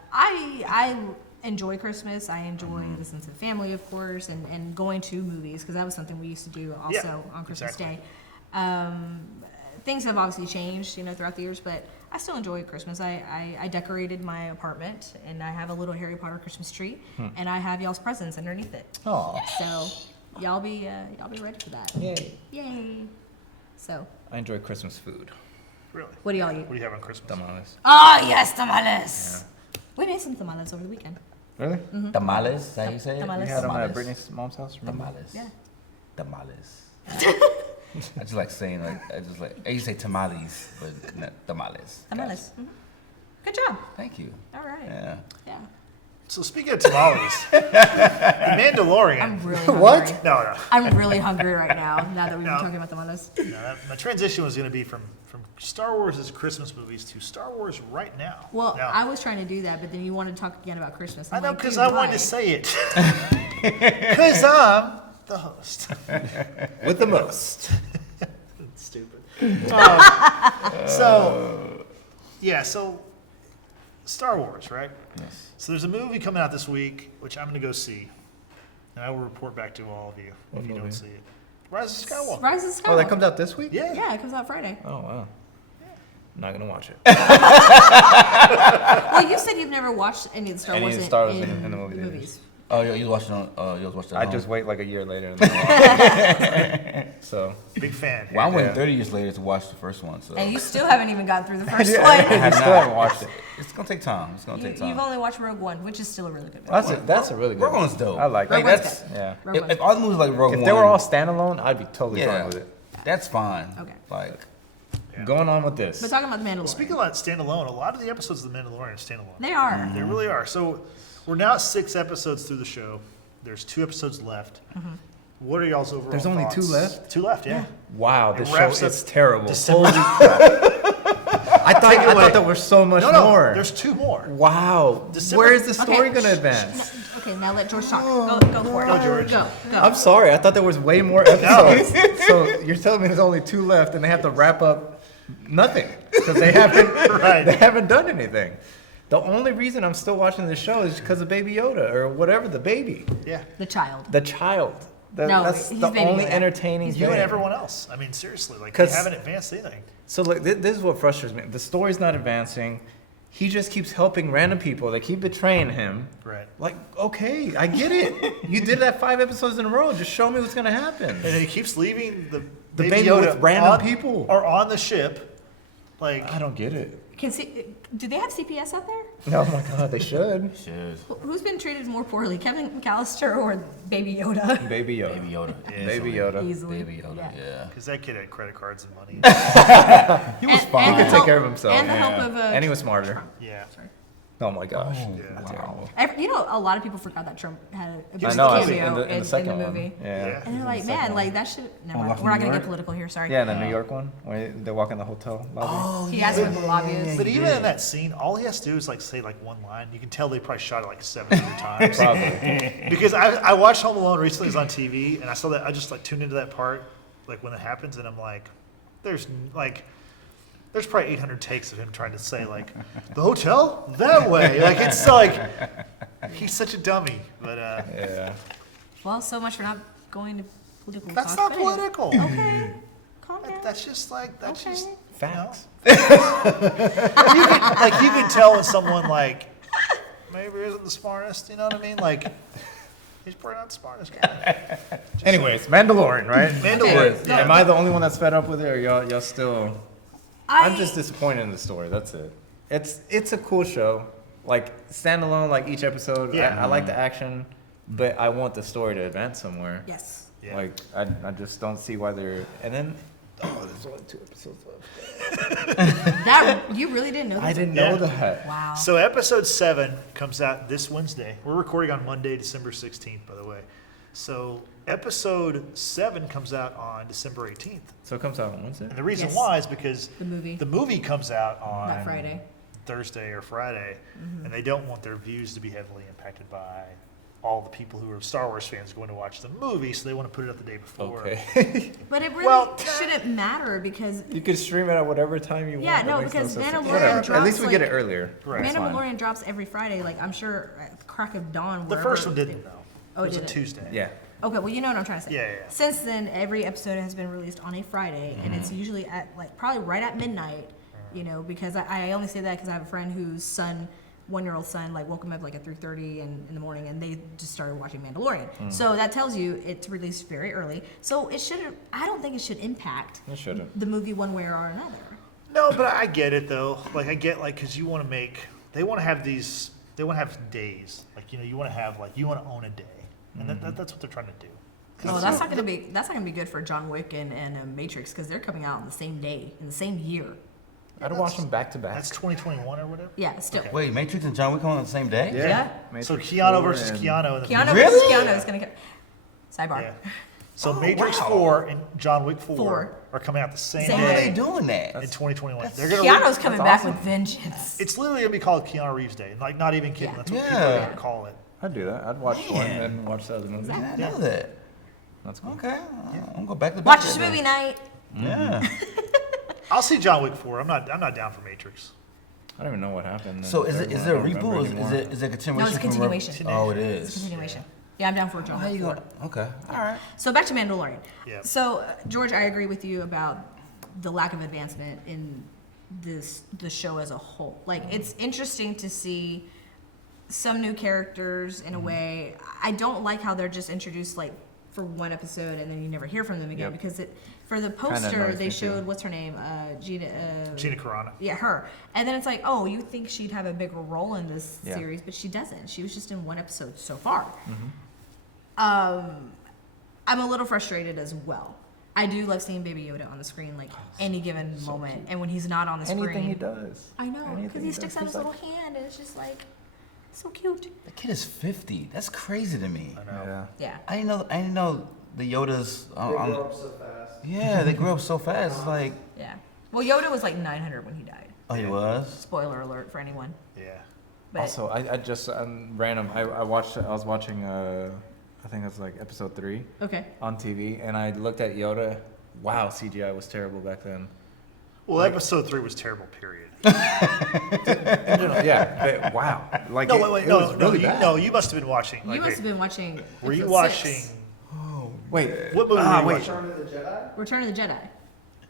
enjoy Christmas. I enjoy the sense of family, of course, and going to movies because that was something we used to do also Yeah, on Christmas exactly. Day. Things have obviously changed, throughout the years, but I still enjoy Christmas. I decorated my apartment and I have a little Harry Potter Christmas tree, and I have y'all's presents underneath it. Oh, So y'all be ready for that. yay! Yay! So I enjoy Christmas food. Really? what do y'all eat? What do you have on Christmas? Tamales. Oh yes, tamales. We made some tamales over the weekend. Really? Tamales, is that how you say it? Tamales. You had them at Tamales. Brittany's mom's house. Remember? Tamales. Yeah. Tamales. I just like saying I used to say tamales, but not tamales. Tamales. Mhm. Good job. Thank you. All right. Yeah. Yeah. So speaking of tamales, The Mandalorian. I'm really hungry. What? No. I'm really hungry right now. Now that we've been No. talking about tamales. My transition was going to be from Star Wars' Christmas movies to Star Wars right now. Well, Now, I was trying to do that, but then you wanted to talk again about Christmas. I I'm know like, because dude, I wanted why? to say it. Because I'm the host. With the most. Stupid. So Star Wars, right? Yes. So there's a movie coming out this week, which I'm going to go see, and I will report back to all of you What if you don't movie? see it. Rise of Skywalker. Rise of Skywalker. Oh, that comes out this week? Yeah. Yeah, it comes out Friday. Oh wow. I'm not gonna watch it. Well, you said you've never watched any of the Star Any Wars of the Star Wars in in the movie the theaters. movies. Oh, you watched it on. You watched it. I on- just wait like a year later. And then watch. So Big fan. Well, I'm waiting Yeah. 30 years later to watch the first one. So And you still haven't even gotten through the first I one. still haven't watched it. it's gonna take time. It's gonna take time. You've only watched Rogue One, which is still a really good movie. That's a really good. Rogue one. One's dope. I like Rogue that. One's that's good. Yeah. Rogue if, One's if all the movies like Rogue If One, they were all standalone, I'd be totally yeah, fine with it. that's fine. Okay. Like Yeah. Going on with this. But talking about the Mandalorian. Speaking of that standalone, a lot of the episodes of The Mandalorian are standalone. They are. They really are. So we're now 6 episodes through the show. There's 2 episodes left. What are y'all's overall There's only thoughts? 2 left? 2 left, yeah. Wow, It this show wraps up is terrible. December. I thought there was so much No, more. there's 2 more. Wow. December- Where is the story Okay, gonna shh, advance? Okay, now let George talk. Go for it. Go, George. Go. I'm sorry. I thought there was way more episodes. So you're telling me there's only 2 left, and they have to wrap up nothing because they haven't Right. they haven't done anything. The only reason I'm still watching this show is because of Baby Yoda or whatever, the baby, Yeah. The child. the child. No, That's he's the Baby only Yoda. entertaining You thing. and everyone else. I mean, seriously, like, they 'Cause- haven't advanced anything. So look, this is what frustrates me. The story's not advancing. He just keeps helping random people. They keep betraying him. Right. Like, okay, I get it. You did that 5 episodes in a row. Just show me what's gonna happen. And then he keeps leaving the The Baby baby Yoda with random on- people. Or on the ship. Like, I don't get it. Do they have CPS out there? Oh my god, they should. shit, Who's been treated more poorly, Kevin McAllister or Baby Yoda? Baby Yoda. Baby Yoda. Baby Yoda. Easily. Baby Yoda. Yeah. because that kid had credit cards and money. He was And- fine. He could take care of himself. And the yeah. help of And he was smarter. Yeah. Oh my gosh. Yeah. Wow. A lot of people forgot that Trump had a I big know. I see cameo in the second the one. movie. Yeah. Yeah. And they're like, man, like that should. Never mind. Walking We're not New gonna get York? political here. Sorry. Yeah, the New York one where they walk in the hotel lobby. He asked him to lobbyist. But even in that scene, all he has to do is like say like one line. You can tell they probably shot it like 700 times. Probably. Because I watched Home Alone recently. It was on TV, and I saw that. I just like tuned into that part, like when it happens, and I'm like, there's probably 800 takes of him trying to say like, the hotel that way. Like it's like he's such a dummy. But Yeah. Well, so much for not going to political. that's talk, not but anyway. political. Okay. Calm down. That's just like that's Okay. just Facts. you can tell when someone like maybe isn't the smartest. You know what I mean? Like he's probably not the smartest guy. Anyways, Mandalorian, right? Mandalorian. Okay. Yeah. Am I the only one that's fed up with it, or y'all still? I'm just disappointed in the story. That's it. It's a cool show. Like standalone, like each episode. Yeah. I like the action, but I want the story to advance somewhere. Yes. Yeah. Like I just don't see why they're. And then there's only 2 episodes left. That you really didn't know. I That? didn't Yeah. know that. Wow. So episode 7 comes out this Wednesday. We're recording on Monday, December 16th, by the way. So episode 7 comes out on December 18th. So it comes out on Wednesday. And the reason Yes. why is because The movie. the movie comes out on That Friday. Thursday or Friday, and they don't want their views to be heavily impacted by all the people who are Star Wars fans going to watch the movie, so they want to put it up the day before. Okay. But it really Well- shouldn't matter because You could stream it at whatever time you Yeah, want. no, That makes because sense. Mandalorian Whatever. At drops, least we get it like- earlier. Right. That's fine. Mandalorian drops every Friday. Like I'm sure at the crack of dawn. The wherever first one they- didn't, though. Oh, it was did a it? Tuesday. Yeah. Okay, well, you know what I'm trying to say. Yeah, yeah. Since then, every episode has been released on a Friday, and it's usually at like probably right at midnight. You know, because I only say that because I have a friend whose son, 1-year-old son, like woke him up like at 3:30 in the morning, and they just started watching Mandalorian. So that tells you it's released very early. So it shouldn't. I don't think it should impact It shouldn't. the movie one way or another. No, but I get it though. Like I get like because you want to make, they want to have these, they want to have days. Like you want to have like you want to own a day, and that's what they're trying to do. No, that's not gonna be good for John Wick and Matrix because they're coming out on the same day in the same year. I'd watch them back to back. That's 2021 or whatever. Yeah, still. Okay. Wait, Matrix and John Wick come on the same day? Yeah. So Matrix Keanu 4 versus and- Keanu. In the Keanu Really? versus Keanu is gonna get. Sidebar. Yeah. So Oh, Matrix wow. 4 and John Wick 4 Four. are coming out the same Same How are day they doing that? in 2021. that's- They're gonna Keanu's coming back awesome. with vengeance. it's literally gonna be called Keanu Reeves Day. Like not even kidding. Yeah. That's what Yeah. people are gonna call it. I'd do that. I'd watch one Man. and watch the other movie. I didn't Yeah. know that. That's cool. Okay, I'm gonna go back to back. Watch that this movie day. night. Yeah. I'll see John Wick 4. I'm not down for Matrix. I don't even know what happened. So is it there a I don't reboot? remember Or is anymore. it a continuation? No, it's a from continuation. Oh, it It's a is. continuation. Yeah, I'm down for John How Wick you 4. going? Okay. All right. So back to Mandalorian. Yeah. So George, I agree with you about the lack of advancement in the show as a whole. Like it's interesting to see some new characters in a way. I don't like how they're just introduced like for one episode and then you never hear from them again Yep. because for the poster annoys they me, showed too. what's her name Gina. Gina Carano. Yeah, her. And then it's like, oh, you think she'd have a bigger role in this Yeah. series, but she doesn't. She was just in one episode so far. Mm-hmm. I'm a little frustrated as well. I do love seeing Baby Yoda on the screen, like any given moment. And when he's not on the screen, Anything he does. I know, Anything because he he sticks does, out his he's little hand, and it's just like so cute. The kid is 50. That's crazy to me. I know. Yeah. Yeah. I didn't know the Yodas. They grow up so fast. Yeah, they grew up so fast. It's like, Yeah. Well, Yoda was like 900 when he died. oh, he was. Spoiler alert for anyone. Yeah. But Also, I just random. I was watching. I think it was like episode 3 okay. on TV, and I looked at Yoda. Wow, CGI was terrible back then. Well, episode 3 was terrible. Period. In general, yeah. But wow. Like No, it, wait, it no, was no, really you, bad. no. You must have been watching. You like, must have been watching. Were you episode watching? 6, Wait. What movie were you wait. watching? Return of the Jedi? Return of the Jedi.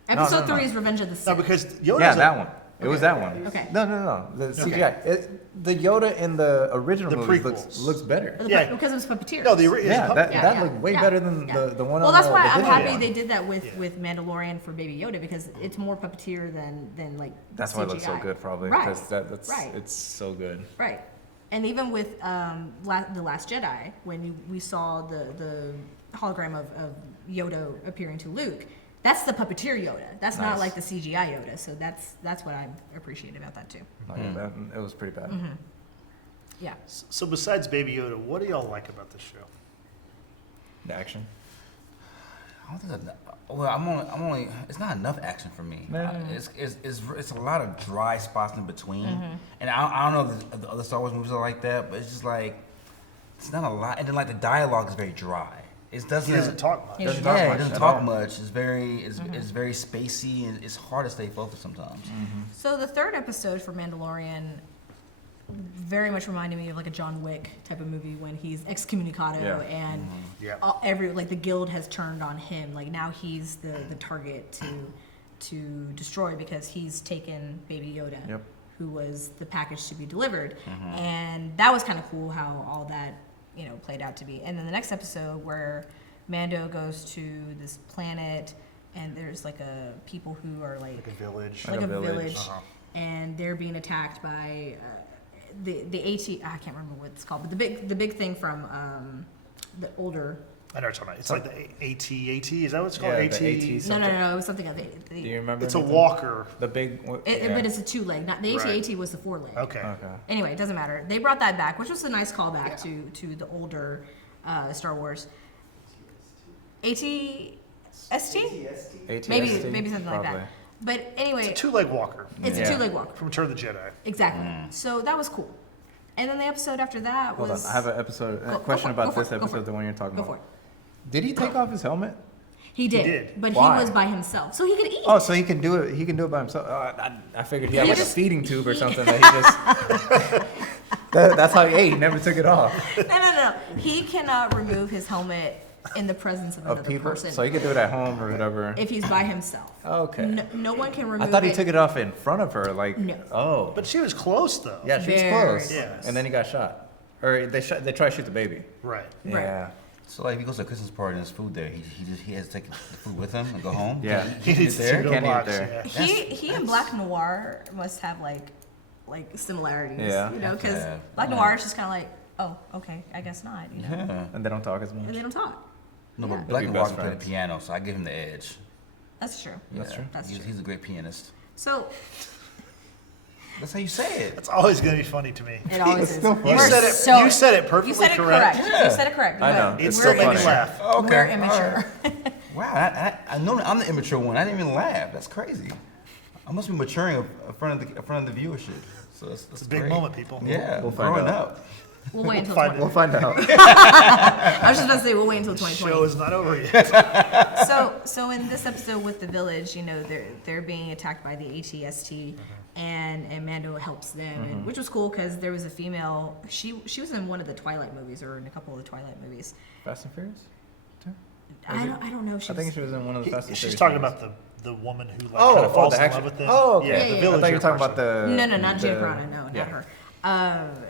Episode no. 3 is Revenge of the Sith. No, because Yoda's Yeah, a- that one. It was that one. Okay. No. The CGI. The Yoda in the original The movie prequels. looks better. Yeah. Because it was puppeteers. No, the it's Yeah, a that, puppet. that looked way better than yeah. the one Well, on that's the, why the I'm digital happy one. they did that with, Yeah. with Mandalorian for Baby Yoda because it's more puppeteer than like. That's why it looks so CGI. good, probably. Right. Because that's Right. it's so good. Right. And even with the Last Jedi, when we saw the hologram of Yoda appearing to Luke, that's the puppeteer Yoda. That's not Nice. like the CGI Yoda. So that's what I appreciate about that too. Like that, it was pretty bad. Yeah. So besides Baby Yoda, what do y'all like about this show? The action. I don't think. Well, I'm only. It's not enough action for me. Nah. It's a lot of dry spots in between, and I don't know if the other Star Wars movies are like that, but it's just like it's not a lot. And then like the dialogue is very dry. It doesn't. He doesn't talk much. He Doesn't talk Yeah, much it doesn't at talk all. much. It's very spacey, and it's hard to stay focused sometimes. So the third episode for Mandalorian very much reminded me of like a John Wick type of movie when he's excommunicado Yeah. and Yeah. the guild has turned on him. Like now he's the target to destroy because he's taken Baby Yoda, Yep. who was the package to be delivered, and that was kind of cool how all that played out to be. And then the next episode where Mando goes to this planet and there's like a people who are Like a village. like a village, Uh-huh. and they're being attacked by the AT. I can't remember what it's called, but the big thing from the older. I know what you're talking about. It's like the AT. Is that what it's called? Yeah, AT. the AT. No, it was something of Do you the. remember? It's a anything? walker. The big. Yeah. But it's a 2-leg. Not the Right. AT was the 4-leg. Okay. Okay. Anyway, it doesn't matter. They brought that back, which was a nice callback to the older Star Wars. AT-ST? ATST? Maybe ATST? something like that. But anyway, It's a two-leg walker it's Yeah. a two-leg walk. from Return of the Jedi. Exactly. So that was cool. And then the episode after that Hold was. on, I have a Go question for it, about go this for it, go for episode, it. the one you're talking Go about. for it. Did he take off his helmet? He did, did. but Why? he was by himself, so he could eat. Oh, so he can do it. He can do it by himself. I figured he had He like a just- feeding tube or he- something that he just. That's how he ate. He never took it off. No. He cannot remove his helmet in the presence of another Of people, person so he could do it at home or whatever. if he's by himself. Okay. No one can remove I thought he it. took it off in front of her, like. No. Oh. But she was close, though. Yeah, she was Very close. Yes. And then he got shot, or they tried to shoot the baby. Right. Right. Yeah. So like, if he goes to a Christmas party and there's food there, he has to take the food with him and go home. Yeah. He needs to there? go Can't eat watch. there. Yeah. He and Black Noir must have like similarities. Yeah. You know, because Yeah. Black Noir is just kind of like, oh, okay, I guess not. You know, Yeah. And they don't talk as and much. they don't talk. No, Yeah. but Black Be and White best can play the friends. piano, so I give him the edge. That's true. That's true. That's true. He's a great pianist. So That's how you say it. It's always going to be funny to me. it always is. still funny. You We're said it. so- you said it perfectly You said it correct. correct. Yeah. You said it correct. I know. But It It's still so made me funny. laugh. Okay. We're immature. Wow, I know I'm the immature one. I didn't even laugh. That's crazy. I must be maturing in front of the viewership. So that's It's a big great. moment, people. Yeah, We'll find growing out. up. We'll wait until Find 20. We'll find out. I was just about to say we'll wait until The 2020. show is not over yet. So in this episode with the village, you know, they're being attacked by the ATST, and Mando helps them, and, which was cool because there was a female. She was in one of the Twilight movies or in a couple of the Twilight movies. Fast and Furious. I don't know if she I think was. she was in one of the Fast and Furious. She's talking movies. about the woman who like Oh, kind of falls the in action. love with them. Oh, okay. Yeah, Yeah, the yeah, yeah. I villager thought you were talking about person. the. No, not Gina the- Carano. No, yeah. not her.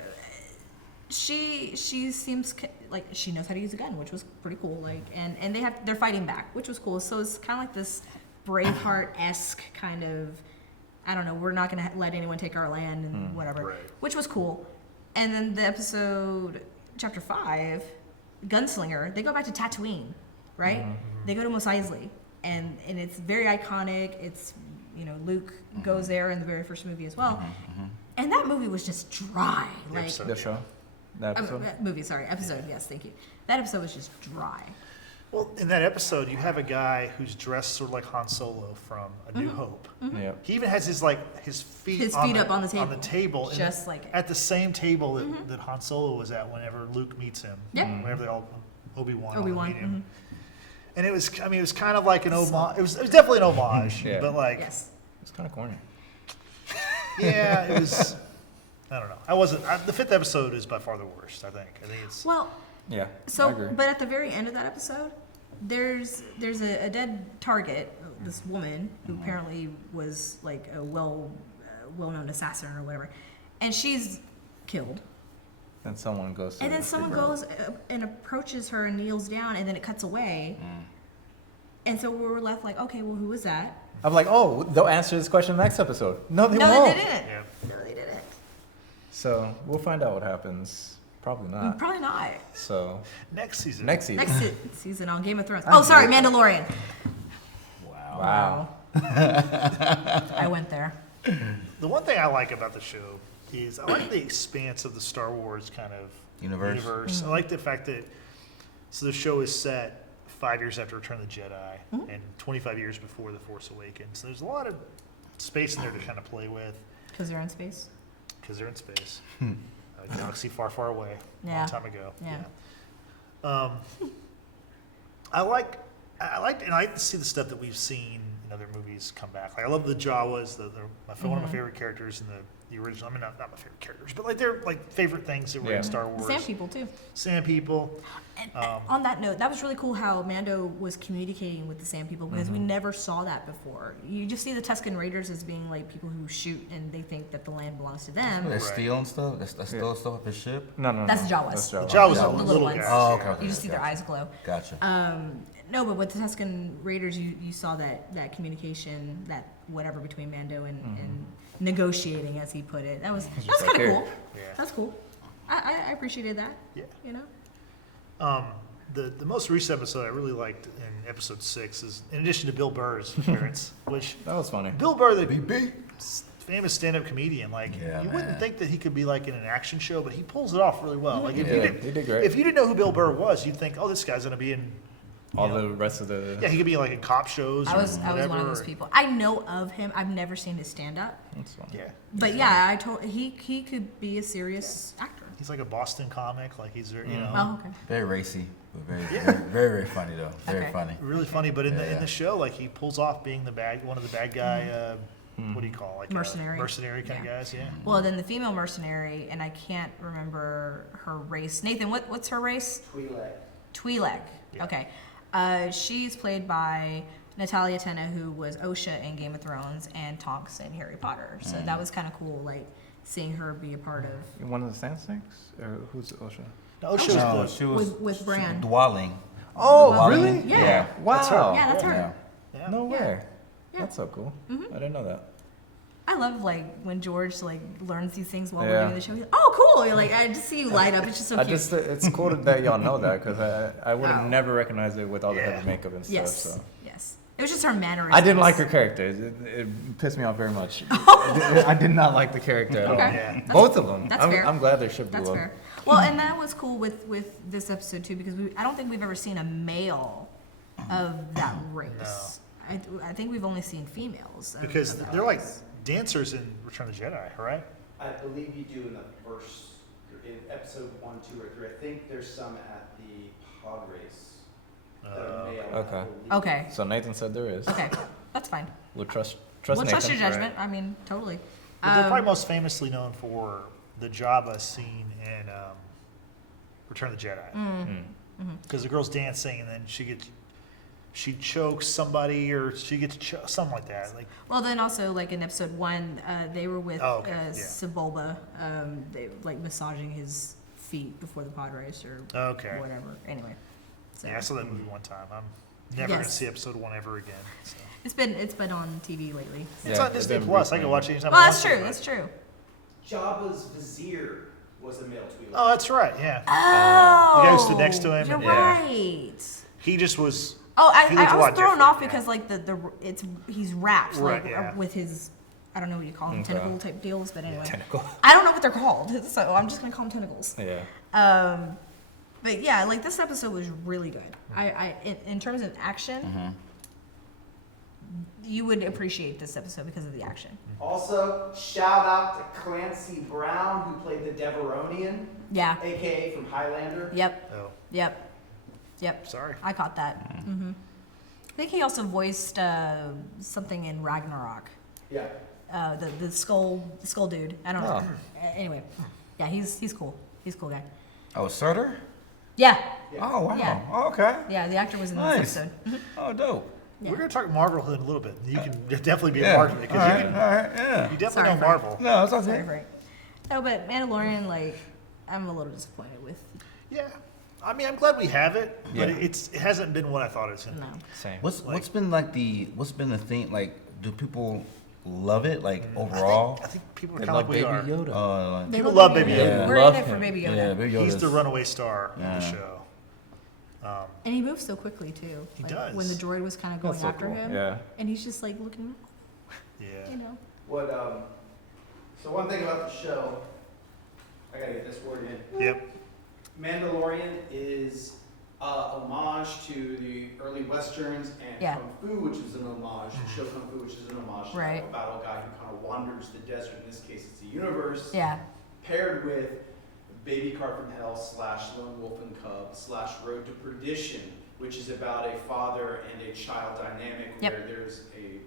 She seems like she knows how to use a gun, which was pretty cool. Like, and they're fighting back, which was cool. So it's kind of like this Braveheart-esque kind of, I don't know, we're not gonna let anyone take our land and whatever, Right. which was cool. And then the episode, chapter 5, Gunslinger, they go back to Tatooine, right? They go to Mos Eisley, and it's very iconic. It's, you know, Luke goes there in the very first movie as well. And that movie was just dry. Like, episode. The show. That episode. episode, yes, thank you. That episode was just dry. Well, in that episode, you have a guy who's dressed sort of like Han Solo from A New Hope. Yeah. He even has his feet His on feet the, up on the table. table, and Just like it. at the same table that Han Solo was at whenever Luke meets him. Yep. Whenever they all Obi-Wan Obi-Wan, meet him. And it was kind of like an homage. It was definitely an homage, Yeah. but like, Yes. It's kind of corny. yeah, it was. I don't know. I wasn't. The 5th episode is by far the worst. I think it's. Well, Yeah. I so, agree. but at the very end of that episode, there's a dead target, this woman who apparently was like a well-known assassin or whatever, and she's killed. Then someone goes. To And then the someone road. goes and approaches her and kneels down, and then it cuts away. And so we were left like, okay, well, who was that? I'm like, oh, they'll answer this question next episode. No, they No, won't. they didn't. Yeah. No, they didn't. So we'll find out what happens. Probably not. Probably not. So Next season. next season. Next season on Game of Thrones. Oh, sorry, Mandalorian. Wow. Wow. I went there. The one thing I like about the show is I like the expanse of the Star Wars kind of Universe. I like the fact that the show is set 5 years after Return of the Jedi and 25 years before The Force Awakens. There's a lot of space in there to kind of play with Because they're in space. because they're in space. A galaxy far, far away, a Yeah. long time ago. Yeah. I like and I like to see the stuff that we've seen in other movies come back. Like I love the Jawas, one of my favorite characters in the original. I mean, not my favorite characters, but like they're like favorite things that were Yeah. in Star Wars. Sand people, too. Sand people. And on that note, that was really cool how Mando was communicating with the Sand People because we never saw that before. You just see the Tusken Raiders as being like people who shoot and they think that the land belongs to them. They're Right. stealing stuff. That's stealing stuff off his ship. No. That's Jawas. That's The Jawas. Jawas The are the little little ones. guys. Oh, yeah. okay. You just see their Gotcha. eyes glow. Gotcha. No, but with the Tusken Raiders, you saw that communication, that whatever between Mando and negotiating, as he put it. That was just kind like of here. cool. Yeah. That's cool. I appreciated that. Yeah. You know. The most recent episode I really liked in episode 6 is in addition to Bill Burr's appearance, which That was funny. Bill Burr, the famous stand-up comedian, like Yeah, you wouldn't man. think that he could be like in an action show, but he pulls it off really well. Like if Yeah, you he didn't, did great. if you didn't know who Bill Burr was, you'd think, oh, this guy's gonna be in all know. the rest of the. Yeah, he could be like in cop shows. I or was one whatever, of those or- people. I know of him. I've never seen his stand up. That's fine. Yeah, But yeah, he could be a serious actor. he's like a Boston comic. Like he's, you know, Oh, okay. Very racy, but very, Yeah. very funny though. Very Okay. funny. really funny. But in Yeah. the show, like he pulls off being one of the bad guy. What do you call like Mercenary. mercenary kind Yeah. of guys? Yeah. Well, then the female mercenary, and I can't remember her race. Nathan, what's her race? Twi'lek. Twi'lek. Yeah. Okay. She's played by Natalia Tena, who was Osha in Game of Thrones and Tonks in Harry Potter. So that was kind of cool, like seeing her be a part of One of the Sand Snakes? Or who's Osha? No, Osha's No, the, she was with Bran. Dwalling. Oh, Well, really? Yeah. Wow. That's her. Yeah, that's her. Yeah. yeah. No Yeah. way. Yeah. That's so cool. I didn't know that. I love like when George like learns these things while we're Yeah. doing the show. He's like, oh, cool! You're like, I just see you light up. It's just so I cute. just it's cool that y'all know that because I would have Oh. never recognized it with all the Yeah. heavy makeup and yes, stuff. So yes. It was just her mannerisms. I didn't like her character. It pissed me off very much. I did not like the character at all. Okay. Yeah. Both of them. That's I'm, fair. I'm glad there should be That's one. fair. Well, and that was cool with this episode too because I don't think we've ever seen a male of that race. I think we've only seen females. of- Because of that they're like race. dancers in Return of the Jedi, right? I believe you do in the first, in episode 1, 2, or 3. I think there's some at the pod race that are male. I okay. believe. Okay. So Nathan said there is. Okay. That's fine. We'll trust We'll Nathan. trust your judgment. I mean, totally. But they're probably most famously known for the Jabba scene in Return of the Jedi. Because the girl's dancing and then she chokes somebody or she gets something like that. Like Well, then also like in episode 1, they were with Oh, okay, yeah. Sebulba, they like massaging his feet before the pod race or okay, whatever. Anyway, so yeah, I saw that movie one time. I'm never gonna Yes. see episode 1 ever again. So. it's been on TV lately. It's Yeah, on Disney it's been Plus. I recently. can watch it anytime. Well, I that's want true. to, That's true. Jabba's vizier was a male Twi'lek. Oh, that's right. Yeah, Oh, The guy who stood next to him You're and- Yeah. right. he just was. Oh, He looked a I was lot thrown different, off yeah. because like he's wrapped Right, like yeah. with his I don't know what you call them Okay. tentacle type deals, but anyway, Tentacle. I don't know what they're called, so I'm just gonna call them tentacles. Yeah. But yeah, like this episode was really good. In terms of action, you would appreciate this episode because of the action. Also, shout out to Clancy Brown, who played the Deveronian, Yeah. aka from Highlander. Yep. Oh, Yep. sorry. I caught that. I think he also voiced something in Ragnarok. Yeah. The skull dude. I don't know. Oh. Anyway, yeah, he's cool. He's a cool guy. Oh, Sutter? Yeah. Oh, wow. Yeah. Oh, okay. Yeah, the actor was in Nice. this episode. Oh, dope. Yeah. We're gonna talk Marvel in a little bit. You can definitely be a Yeah. part of it All because right. All right. Yeah. you definitely Sorry, know Frank. Marvel. No, it's Sorry, okay. Frank. No, but Mandalorian, like, I'm a little disappointed with. Yeah, I mean, I'm glad we have it, but Yeah. it hasn't been what I thought it was gonna No. be. Same. What's Like- been the thing? Like, do people love it? Like I overall? think people are They kind of like like we Baby are. Yoda. Like, They People love love Baby Yoda. We're Love in it for him. Baby Yoda. yeah, Baby Yoda's. He's the runaway star of Yeah. the show. And he moves so quickly, too. He Like, does. When the droid was kind of going That's so after cool. him. Yeah. And he's just, like, looking, Yeah. you know. What, so one thing about the show, I gotta get this word in. Yep. Mandalorian is homage to the early westerns, and Yeah. Kung Fu, which is an homage, Show Kung Fu, which is an homage to Right. a battle guy who kind of wanders the desert. In this case, it's the universe. Yeah. Paired with Baby Car from Hell / Lone Wolf and Cub / Road to Perdition, which is about a father and a child dynamic Yep. where there's a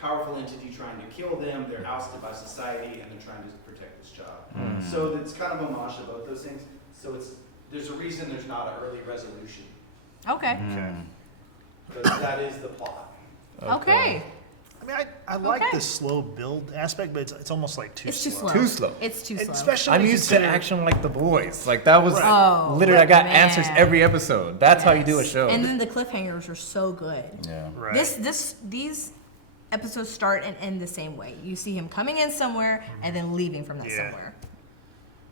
powerful entity trying to kill them, they're ousted by society, and they're trying to protect this child. So it's kind of homage to both those things. So there's a reason there's not an early resolution, Okay. Okay. because that is the plot. Okay. I mean, I like Okay. the slow build aspect, but it's almost like too It's too slow. slow. Too slow. It's too And slow. especially I'm when you used to consider- action like the boys. Like that was Right. Oh, literally I got man. answers every episode. That's how you do a Yes. show. And then the cliffhangers are so good. Yeah. Right. These episodes start and end the same way. You see him coming in somewhere and then leaving from that Yeah. somewhere.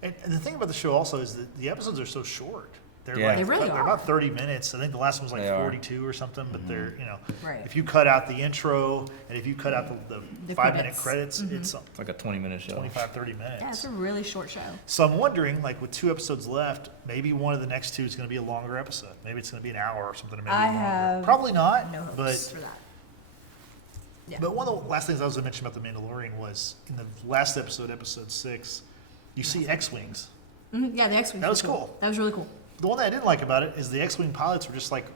And the thing about the show also is that the episodes are so short. They're Yeah. like They really they're are. about 30 minutes. I think the last one was like They are. 42 or something. But they're Right. if you cut out the intro and if you cut out the The 5-minute credits. credits, it's It's like a 20-minute show. 25, 30 minutes. Yeah, it's a really short show. So I'm wondering, like with 2 episodes left, maybe one of the next 2 is going to be a longer episode. Maybe it's going to be an hour or something. Maybe I longer. have Probably not. No hopes but for that. Yeah. but one of the last things I was going to mention about the Mandalorian was in the last episode, episode 6, you see X-wings. Yeah, the X-Wing. That was cool. That was really cool. The one that I didn't like about it is the X-wing pilots were just like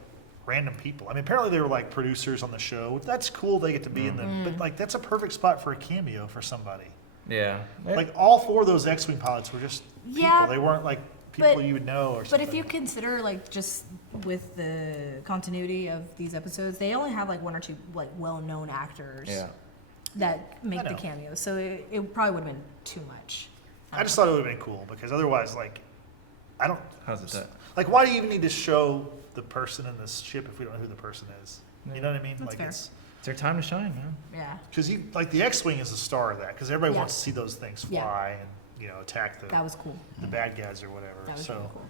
random people. I mean, apparently they were like producers on the show. That's cool. They get to be in them, but like that's a perfect spot for a cameo for somebody. Yeah. Like all 4 of those X-wing pilots were just people. Yeah, They weren't like people but- you would know or But something. if you consider like just with the continuity of these episodes, they only have like 1 or 2 like well-known actors Yeah. that make I the know. cameos. So it probably would have been too much. I just thought it would have been cool because otherwise, like, I don't How's it that? like. Why do you even need to show the person in this ship if we don't know who the person is? You know what I mean? That's like fair. it's It's their time to shine, man. Yeah, because you like the X-wing is the star of that because everybody Yeah. wants to see those things Yeah. fly and attack that was cool. the bad guys or whatever. That was so really cool.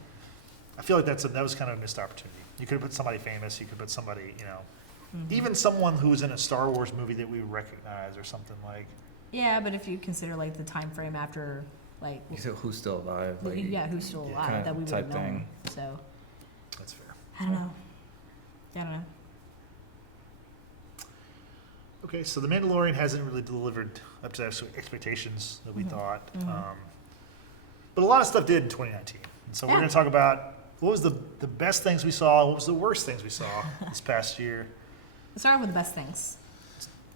I feel like that was kind of a missed opportunity. You could have put somebody famous. You could put somebody Mm-hmm. even someone who was in a Star Wars movie that we would recognize or something like. Yeah, but if you consider like the time frame after like So who's still alive? Like, yeah, who's still alive kinda that we would type have known. thing. So That's fair. I don't know. I don't know. Okay, so The Mandalorian hasn't really delivered up to expectations that we thought. But a lot of stuff did in 2019. And so we're Yeah. going to talk about what was the best things we saw, what was the worst things we saw this past year. Let's start off with the best things.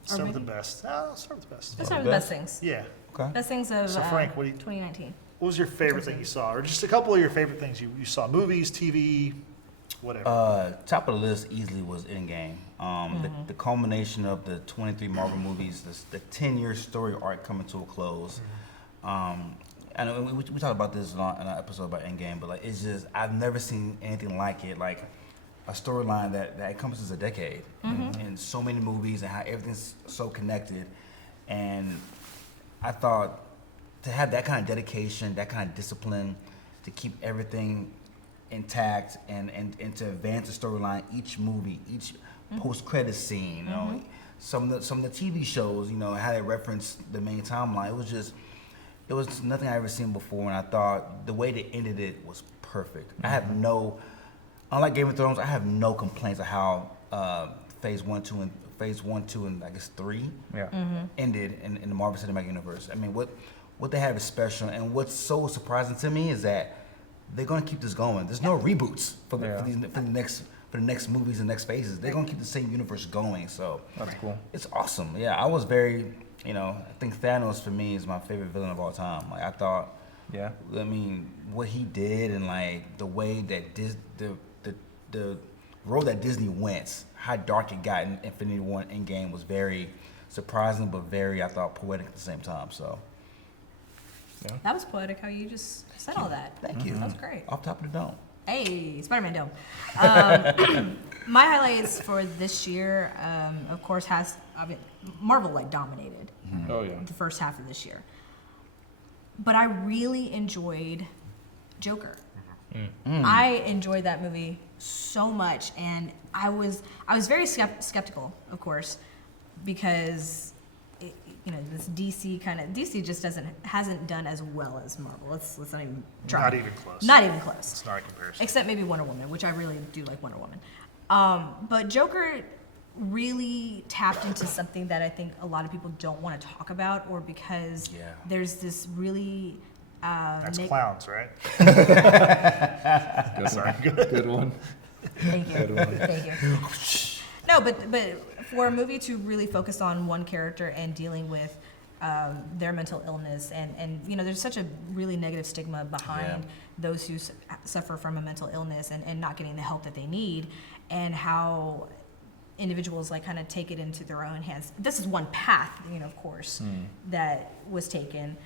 Start with the maybe- best. Let's start with the best. Let's start with the best things. Yeah. Okay. Best things of So, Frank, what do you- 2019. What was your favorite thing you saw? Or just a couple of your favorite things you saw? Movies, TV, whatever. Top of the list easily was Endgame. The culmination of the 23 Marvel movies, the 10-year story arc coming to a close. And we talked about this in an episode about Endgame, but like it's just I've never seen anything like it. Like a storyline that encompasses a decade and so many movies and how everything's so connected. And I thought to have that kind of dedication, that kind of discipline, to keep everything intact and to advance the storyline, each movie, each post-credit scene, you know, some of the TV shows, how they reference the main timeline. It was nothing I ever seen before, and I thought the way they ended it was perfect. I have unlike Game of Thrones, I have no complaints of how phase 1, 2, and I guess 3 Yeah. ended in the Marvel Cinematic Universe. I mean, what they have is special, and what's so surprising to me is that they're gonna keep this going. There's no reboots for the next movies and next phases. They're gonna keep the same universe going. So That's cool. it's awesome. Yeah, I was very, I think Thanos for me is my favorite villain of all time. Like I thought, Yeah. I mean, what he did and like the way that the road that Disney went, how dark it got in Infinity War Endgame was very surprising, but very, I thought, poetic at the same time. So That was poetic how you just said all that. thank you. That was great. Off top of the dome. Hey, Spider-Man Dome. My highlights for this year, of course, Marvel like dominated Oh yeah. the first half of this year. But I really enjoyed Joker. I enjoyed that movie so much, and I was very skeptical, of course, because this DC just hasn't done as well as Marvel. Let's not even try. Not even close. Not even close. It's not a comparison. Except maybe Wonder Woman, which I really do like Wonder Woman. But Joker really tapped into something that I think a lot of people don't want to talk about, or because Yeah. there's this really That's neg- clowns, right? Good Sorry. one. Good one. Thank you. Thank you. No, but for a movie to really focus on one character and dealing with their mental illness, and there's such a really negative stigma behind those who suffer from a mental illness and not getting the help that they need, and how individuals like kind of take it into their own hands. This is one path, of course, that was taken.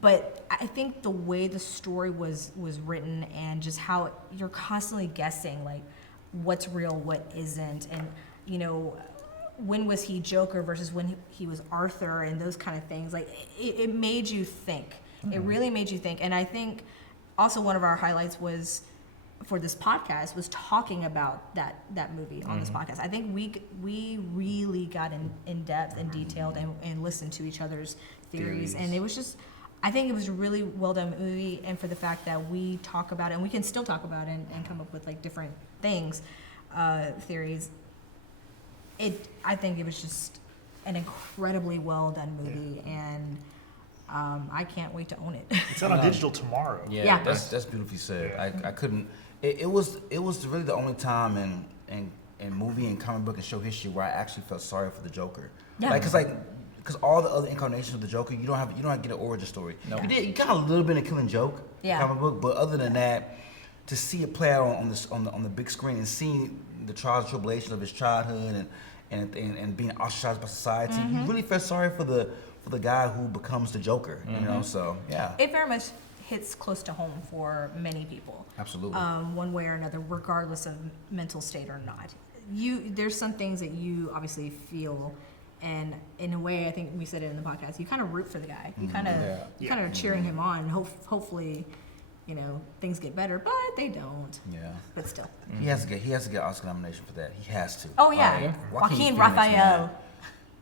But I think the way the story was written, and just how you're constantly guessing like what's real, what isn't, and when was he Joker versus when he was Arthur, and those kind of things. Like it made you think. It really made you think. And I think also one of our highlights was for this podcast was talking about that movie on this podcast. I think we really got in depth and detailed and listened to each other's theories. And it was just, I think it was a really well done movie, and for the fact that we talk about it and we can still talk about it and come up with like different things, theories. I think it was just an incredibly well done movie, and I can't wait to own it. It's out on digital tomorrow. Yeah. That's beautifully said. Yeah. I couldn't. It was really the only time in movie and comic book and show history where I actually felt sorry for the Joker. Yeah. Because all the other incarnations of the Joker, you don't have to get an origin story. Nope. You got a little bit of Killing Joke Yeah. comic book, but other than that, to see it play out on the big screen and seeing the trials and tribulations of his childhood and being ostracized by society, you really feel sorry for the guy who becomes the Joker. You know, so yeah, It very much hits close to home for many people. absolutely. One way or another, regardless of mental state or not. There's some things that you obviously feel, and in a way, I think we said it in the podcast. You kind of root for the guy. You kind of Yeah. kind of cheering him on. Hopefully, things get better, but they don't. Yeah. But still. He has to get Oscar nomination for that. He has to. Oh yeah, yeah. Joaquin Phoenix, Raphael. man.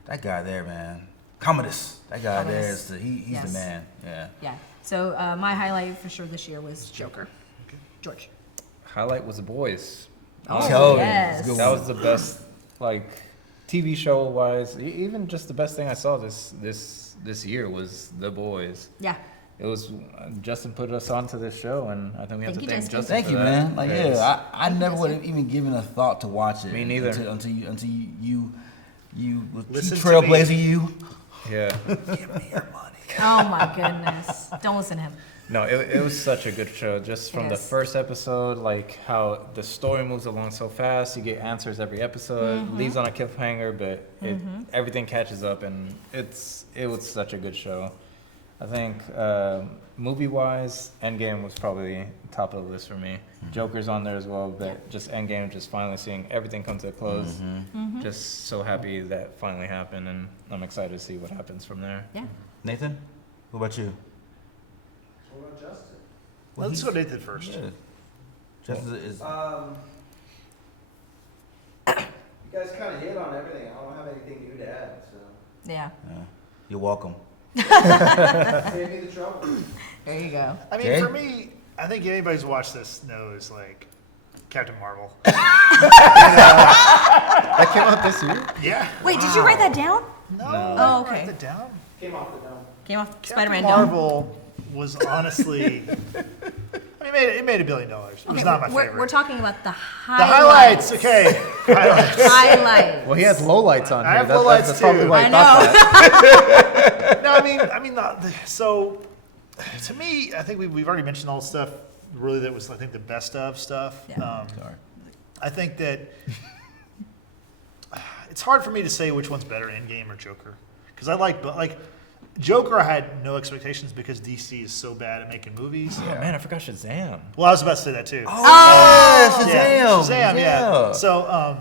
That guy there, man. Commodus. That guy there Commodus. is he's Yes. the man. Yeah. Yeah. So my highlight for sure this year was Joker. George. Highlight was The Boys. Oh, Tell you, yes. it's a good That one. was the best, like, TV show wise. Even just the best thing I saw this year was The Boys. Yeah. It was Justin put us onto this show, and I think we have Thank to you, thank Justin. Justin. Thank for you, that, man. Like, because- yeah, I Thank you, never would Justin. have even given a thought to watch it. Me neither. Until you Listen to trailblazer me. you. Yeah. Give me your money. Oh my goodness. Don't listen to him. No, it was such a good show. Just from the Yes. first episode, like how the story moves along so fast. You get answers every episode. Leaves on a cliffhanger, but everything catches up, and it was such a good show. I think movie-wise, Endgame was probably top of the list for me. Joker's on there as well, but just Endgame, just finally seeing everything come to a close. Just so happy that finally happened, and I'm excited to see what happens from there. Yeah. Nathan, what about you? What about Justin? Let's go Nathan first. Yeah. Justin is. You guys kind of hit on everything. I don't have anything new to add, so Yeah. You're welcome. save me the trouble. There you go. I mean, Okay. for me, I think anybody who's watched this knows, like, Captain Marvel. That came out this year? Yeah. Wait, did you write that down? No. Oh, I didn't okay. write that down. Came off the dome. Came off Captain Spider-Man Dome. Marvel was honestly, I mean, it made $1 billion. It was Okay, not my we're favorite. talking about the The highlights. highlights, okay. Highlights. Highlights. Well, he has lowlights on I here. have lowlights That's probably too. why I he thought that. No, I mean, so to me, I think we've already mentioned all the stuff. Really, that was I think the best of stuff. Yeah. Sorry. I think that it's hard for me to say which one's better, Endgame or Joker, because I like Joker. I had no expectations because DC is so bad at making movies. Oh, man, I forgot Shazam. Well, I was about to say that too. Oh, Yeah, Shazam! Shazam, yeah. So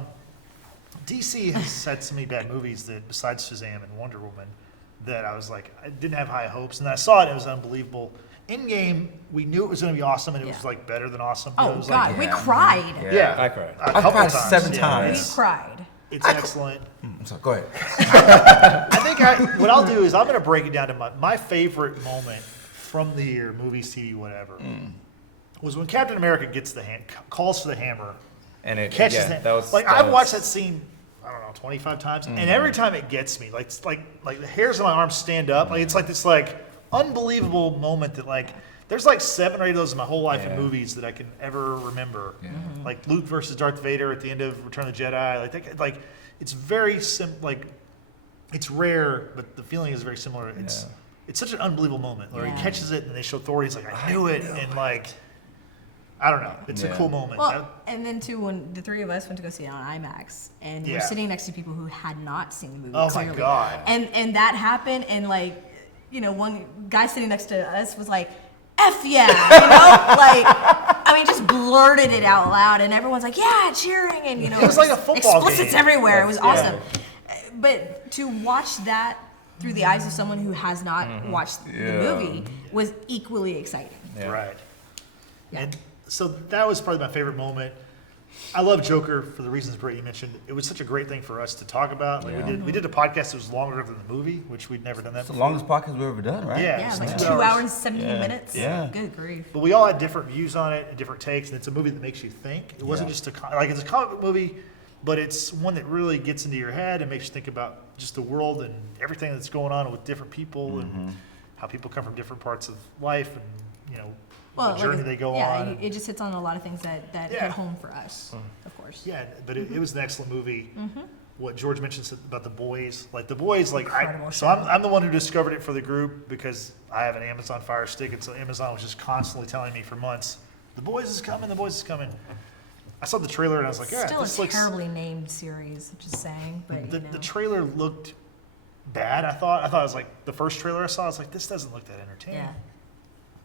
DC has had so many bad movies that besides Shazam and Wonder Woman that I was like, I didn't have high hopes, and then I saw it, and it was unbelievable. Endgame, we knew it was going to be awesome, and it was Yeah. like better than awesome. Oh it was God, like, we yeah. cried. yeah, I cried. a I couple cried times, 7 yeah. times. We cried. It's excellent. I'm sorry, go ahead. I think what I'll do is I'm going to break it down to my favorite moment from the year, movies, TV, whatever, was when Captain America gets calls for the hammer, And it catches yeah, the that was I've was- watched that scene, I don't know, 25 times, and every time it gets me, like the hairs on my arms stand up, like it's like this like unbelievable moment that like there's like 7 or 8 of those in my whole life in Yeah. movies that I can ever remember, like Luke versus Darth Vader at the end of Return of the Jedi, like it's very like it's rare, but the feeling is very similar. It's such an unbelievable moment where Yeah. he catches it and they show Thor. He's like, I knew it, and like, I don't know. It's a Yeah. cool moment. Well, and then too, when the three of us went to go see it on IMAX, and we're Yeah. sitting next to people who had not seen the movie. Oh my clearly. God. And that happened, and like, one guy sitting next to us was like, "F yeah," like, I mean, just blurted it out loud, and everyone's like, "Yeah," cheering, and It was like a football explicits game. everywhere. It was Yeah. awesome. But to watch that through the eyes of someone who has not watched the Yeah. movie was equally exciting. Yeah. Right. Yeah. And so that was probably my favorite moment. I love Joker for the reasons Brittany mentioned. It was such a great thing for us to talk about. Like Yeah. we did a podcast that was longer than the movie, which we'd never done that It's the before. longest podcast we've ever done, right? Yeah, Yeah, it's like like 2 2 hours, 17 Yeah. minutes. Yeah. Good grief. But we all had different views on it and different takes, and it's a movie that makes you think. It wasn't Yeah. just like it's a comic book movie, but it's one that really gets into your head and makes you think about just the world and everything that's going on with different people and how people come from different parts of life and the journey like, they go yeah, on. it just hits on a lot of things that Yeah. hit home for us, of course. Yeah, but it was an excellent movie. What George mentioned about The Boys, Incredible so show. I'm the one who discovered it for the group because I have an Amazon Fire Stick, and so Amazon was just constantly telling me for months, The Boys is coming, The Boys is coming. I saw the trailer and I was like, yeah, Still this a looks. terribly named series, just saying, but The trailer looked bad. I thought it was like the first trailer I saw. I was like, this doesn't look that entertaining. yeah.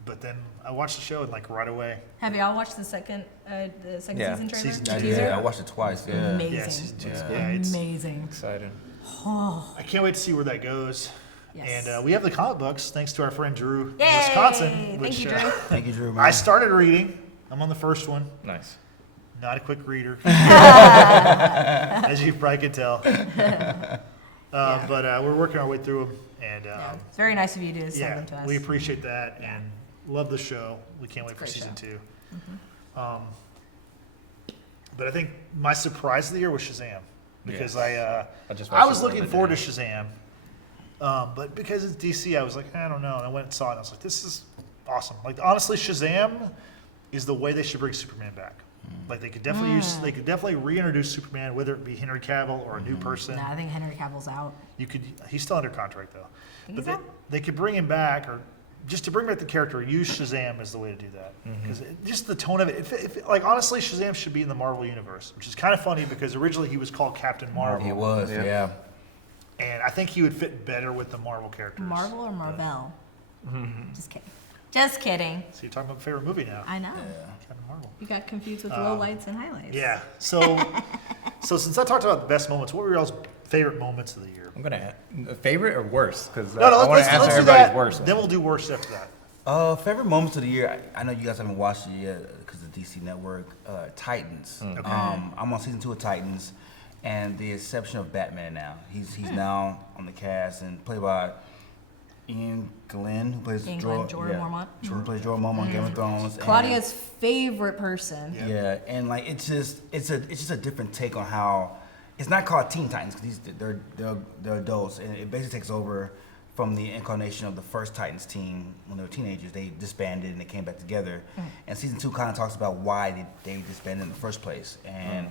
But then I watched the show and like right away. Have y'all watched the second Yeah. season trailer? Season Yeah, two. Teaser? I watched it twice. Yeah. Amazing. Yeah, season two. Yeah. Yeah, it's. Amazing. Excited. I can't wait to see where that goes. Yes. And we have the comic books thanks to our friend Drew in Yay! Wisconsin. Thank Which, you, Drew. Thank you, Drew. Man. I started reading. I'm on the first one. Nice. Not a quick reader, as you probably could tell. But we're working our way through them, and Yeah. It's very nice of you to send yeah, them to us. we appreciate that Yeah. and love the show. We can't wait for great season show. 2. But I think my surprise of the year was Shazam because Yes. just I watched was it the looking other forward day. to Shazam, but because it's DC, I was like, I don't know. And I went and saw it, and I was like, this is awesome. Like honestly, Shazam is the way they should bring Superman back. Like they could definitely reintroduce Superman, whether it be Henry Cavill or a new person. No, I think Henry Cavill's out. He's still under contract though. Think But he's out? they could bring him back, or just to bring back the character, use Shazam as the way to do that. Because just the tone of it, like honestly, Shazam should be in the Marvel universe, which is kind of funny because originally he was called Captain Marvel, He was, Yeah. yeah. and I think he would fit better with the Marvel characters. Marvel or Marvel? Just kidding. Just kidding. So you're talking about favorite movie now, I know. Captain Marvel. You got confused with lowlights and highlights. Yeah. So, so since I talked about the best moments, what were y'all's favorite moments of the year? I'm gonna favorite or worst because No, I want let's to answer do everybody's that. worst. Then we'll do worst after that. Favorite moments of the year. I know you guys haven't watched it yet because of DC Network. Titans. Okay. I'm on season 2 of Titans, and the exception of Batman now. He's now on the cast and played by Ian Glenn, who plays Ian Jorah, Glenn, Jorah Mormont. Who plays Jorah Mormont on Game of Thrones. and- Claudia's favorite person. Yeah. and like it's just a different take on how it's not called Teen Titans because they're adults, and it basically takes over from the incarnation of the first Titans team when they were teenagers. They disbanded and they came back together, and season 2 kind of talks about why they disbanded in the first place. And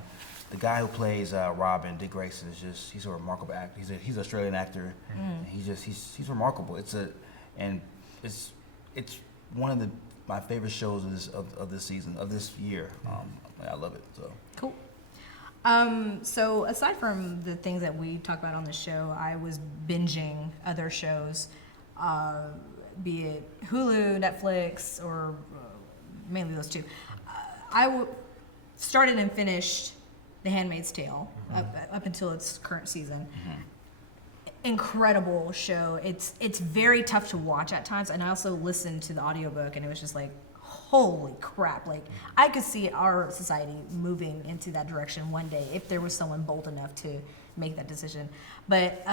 the guy who plays Robin, Dick Grayson, he's a remarkable actor. He's an Australian actor. And he's remarkable. It's one of my favorite shows of this season, of this year. I love it. So Cool. So aside from the things that we talk about on the show, I was binging other shows, be it Hulu, Netflix, or mainly those two. Started and finished The Handmaid's Tale up until its current season. Incredible show. It's very tough to watch at times, and I also listened to the audiobook, and it was just like, holy crap. Like, I could see our society moving into that direction one day if there was someone bold enough to make that decision. But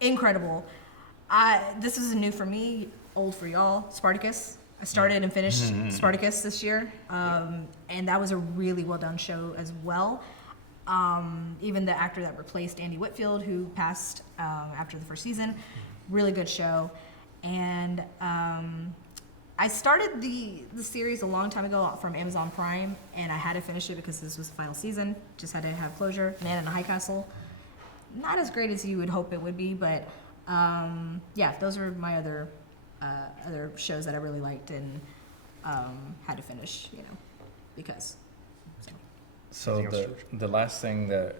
incredible. This is new for me, old for y'all. Spartacus. I started and finished Spartacus this year, and that was a really well done show as well. Even the actor that replaced Andy Whitfield, who passed after the first season, really good show. And I started the series a long time ago from Amazon Prime, and I had to finish it because this was the final season. Just had to have closure. Man in the High Castle, not as great as you would hope it would be, but yeah, those are my other shows that I really liked and had to finish, because. So Anything else, the last thing that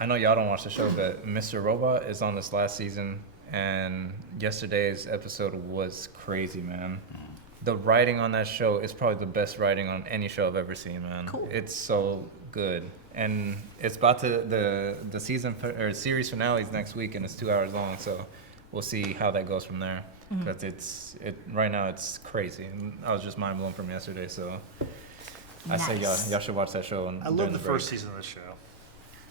I know y'all don't watch the show, but Mr. Robot is on this last season, and yesterday's episode was crazy, man. The writing on that show is probably the best writing on any show I've ever seen, man. Cool. It's so good, and it's about to the season or series finale is next week, and it's 2 hours long, so we'll see how that goes from there. because right now it's crazy. And I was just mind blown from yesterday, so I say Nice. y'all should watch that show. And I love during the break. first season of the show.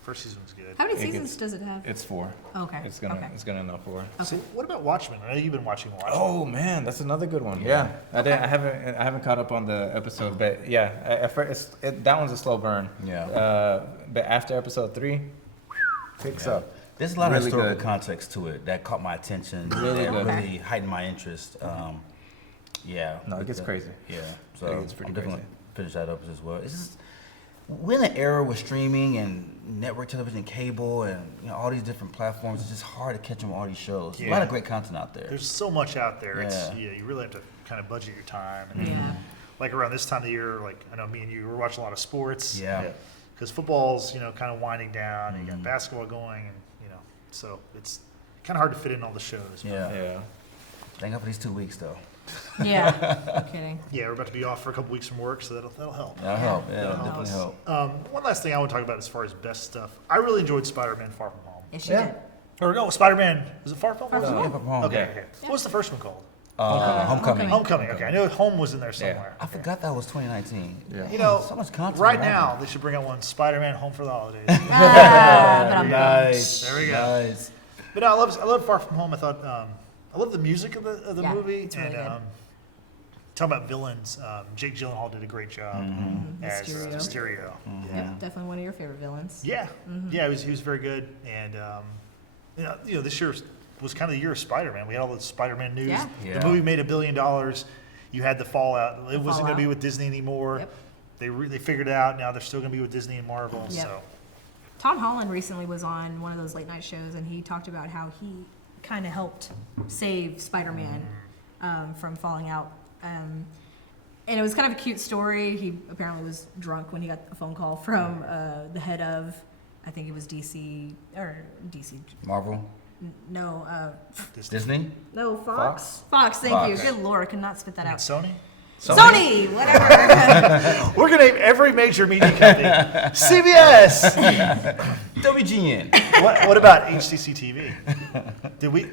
First season was good. How many It seasons gets- does it have? It's 4. Okay. It's gonna end up 4. So what about Watchmen? I know you've been watching Watchmen. Oh man, that's another good one. Yeah, I haven't caught up on the episode, but yeah, at first that one's a slow burn. Yeah. But after episode 3, picks up. There's a lot Really of historical good. context to it that caught my attention. Really that good. really heightened my interest. Yeah. No, it gets crazy. Yeah. So It gets pretty I'm definitely crazy. finish that up as well. It's just we're in an era with streaming and network television, cable, and all these different platforms. It's just hard to catch them all these shows. There's a lot of Yeah. great content out there. There's so much out there. It's Yeah. you really have to kind of budget your time. And Yeah. like around this time of the year, like I know me and you were watching a lot of sports. Yeah. Because football's kind of winding down. And you Mm-hmm. got basketball going, and so it's kind of hard to fit in all the shows. Yeah. Yeah. Thank God for these 2 weeks though. Yeah. No kidding. Yeah, we're about to be off for a couple weeks from work, so that'll help. That'll help. Yeah, That'll that'll help. definitely help. One last thing I want to talk about as far as best stuff. I really enjoyed Spider-Man: Far From Home. Yes, she Yeah. did. Or no, Spider-Man. Was it Far From Far Home? From Yeah, Far From Home. Okay. Yeah. Okay. What was the first one called? Homecoming. Homecoming. Okay, I knew Home was in there somewhere. I forgot that was 2019. Yeah. So much content. Right around now it. they should bring out one Spider-Man: Home for the Holidays. Ah, but I'm Nice. There we go. Nice. But no, I love Far From Home. I thought I love the music of the Yeah, movie. it's really and good. talking about villains, Jake Gyllenhaal did a great job as Mysterio. Mysterio. Yep, definitely one of your favorite villains. Yeah, yeah, he was very good. And this year was kind of the year of Spider-Man. We had all the Spider-Man news. Yeah. Yeah. The movie made $1 billion. You had the fallout. It wasn't going to fallout. be with Disney anymore. Yep. They figured it out. Now they're still going to be with Disney and Marvel. Yep. So Tom Holland recently was on one of those late night shows, and he talked about how he kind of helped save Spider-Man from falling out. And it was kind of a cute story. He apparently was drunk when he got a phone call from the head of, I think it was DC. Marvel. No, Disney. no, Fox. Fox, thank Fox. you. Good Lord, I could not spit that I mean, out. Sony. Sony, whatever. We're going to name every major media company. CBS. WGN. What about HCC TV? Did we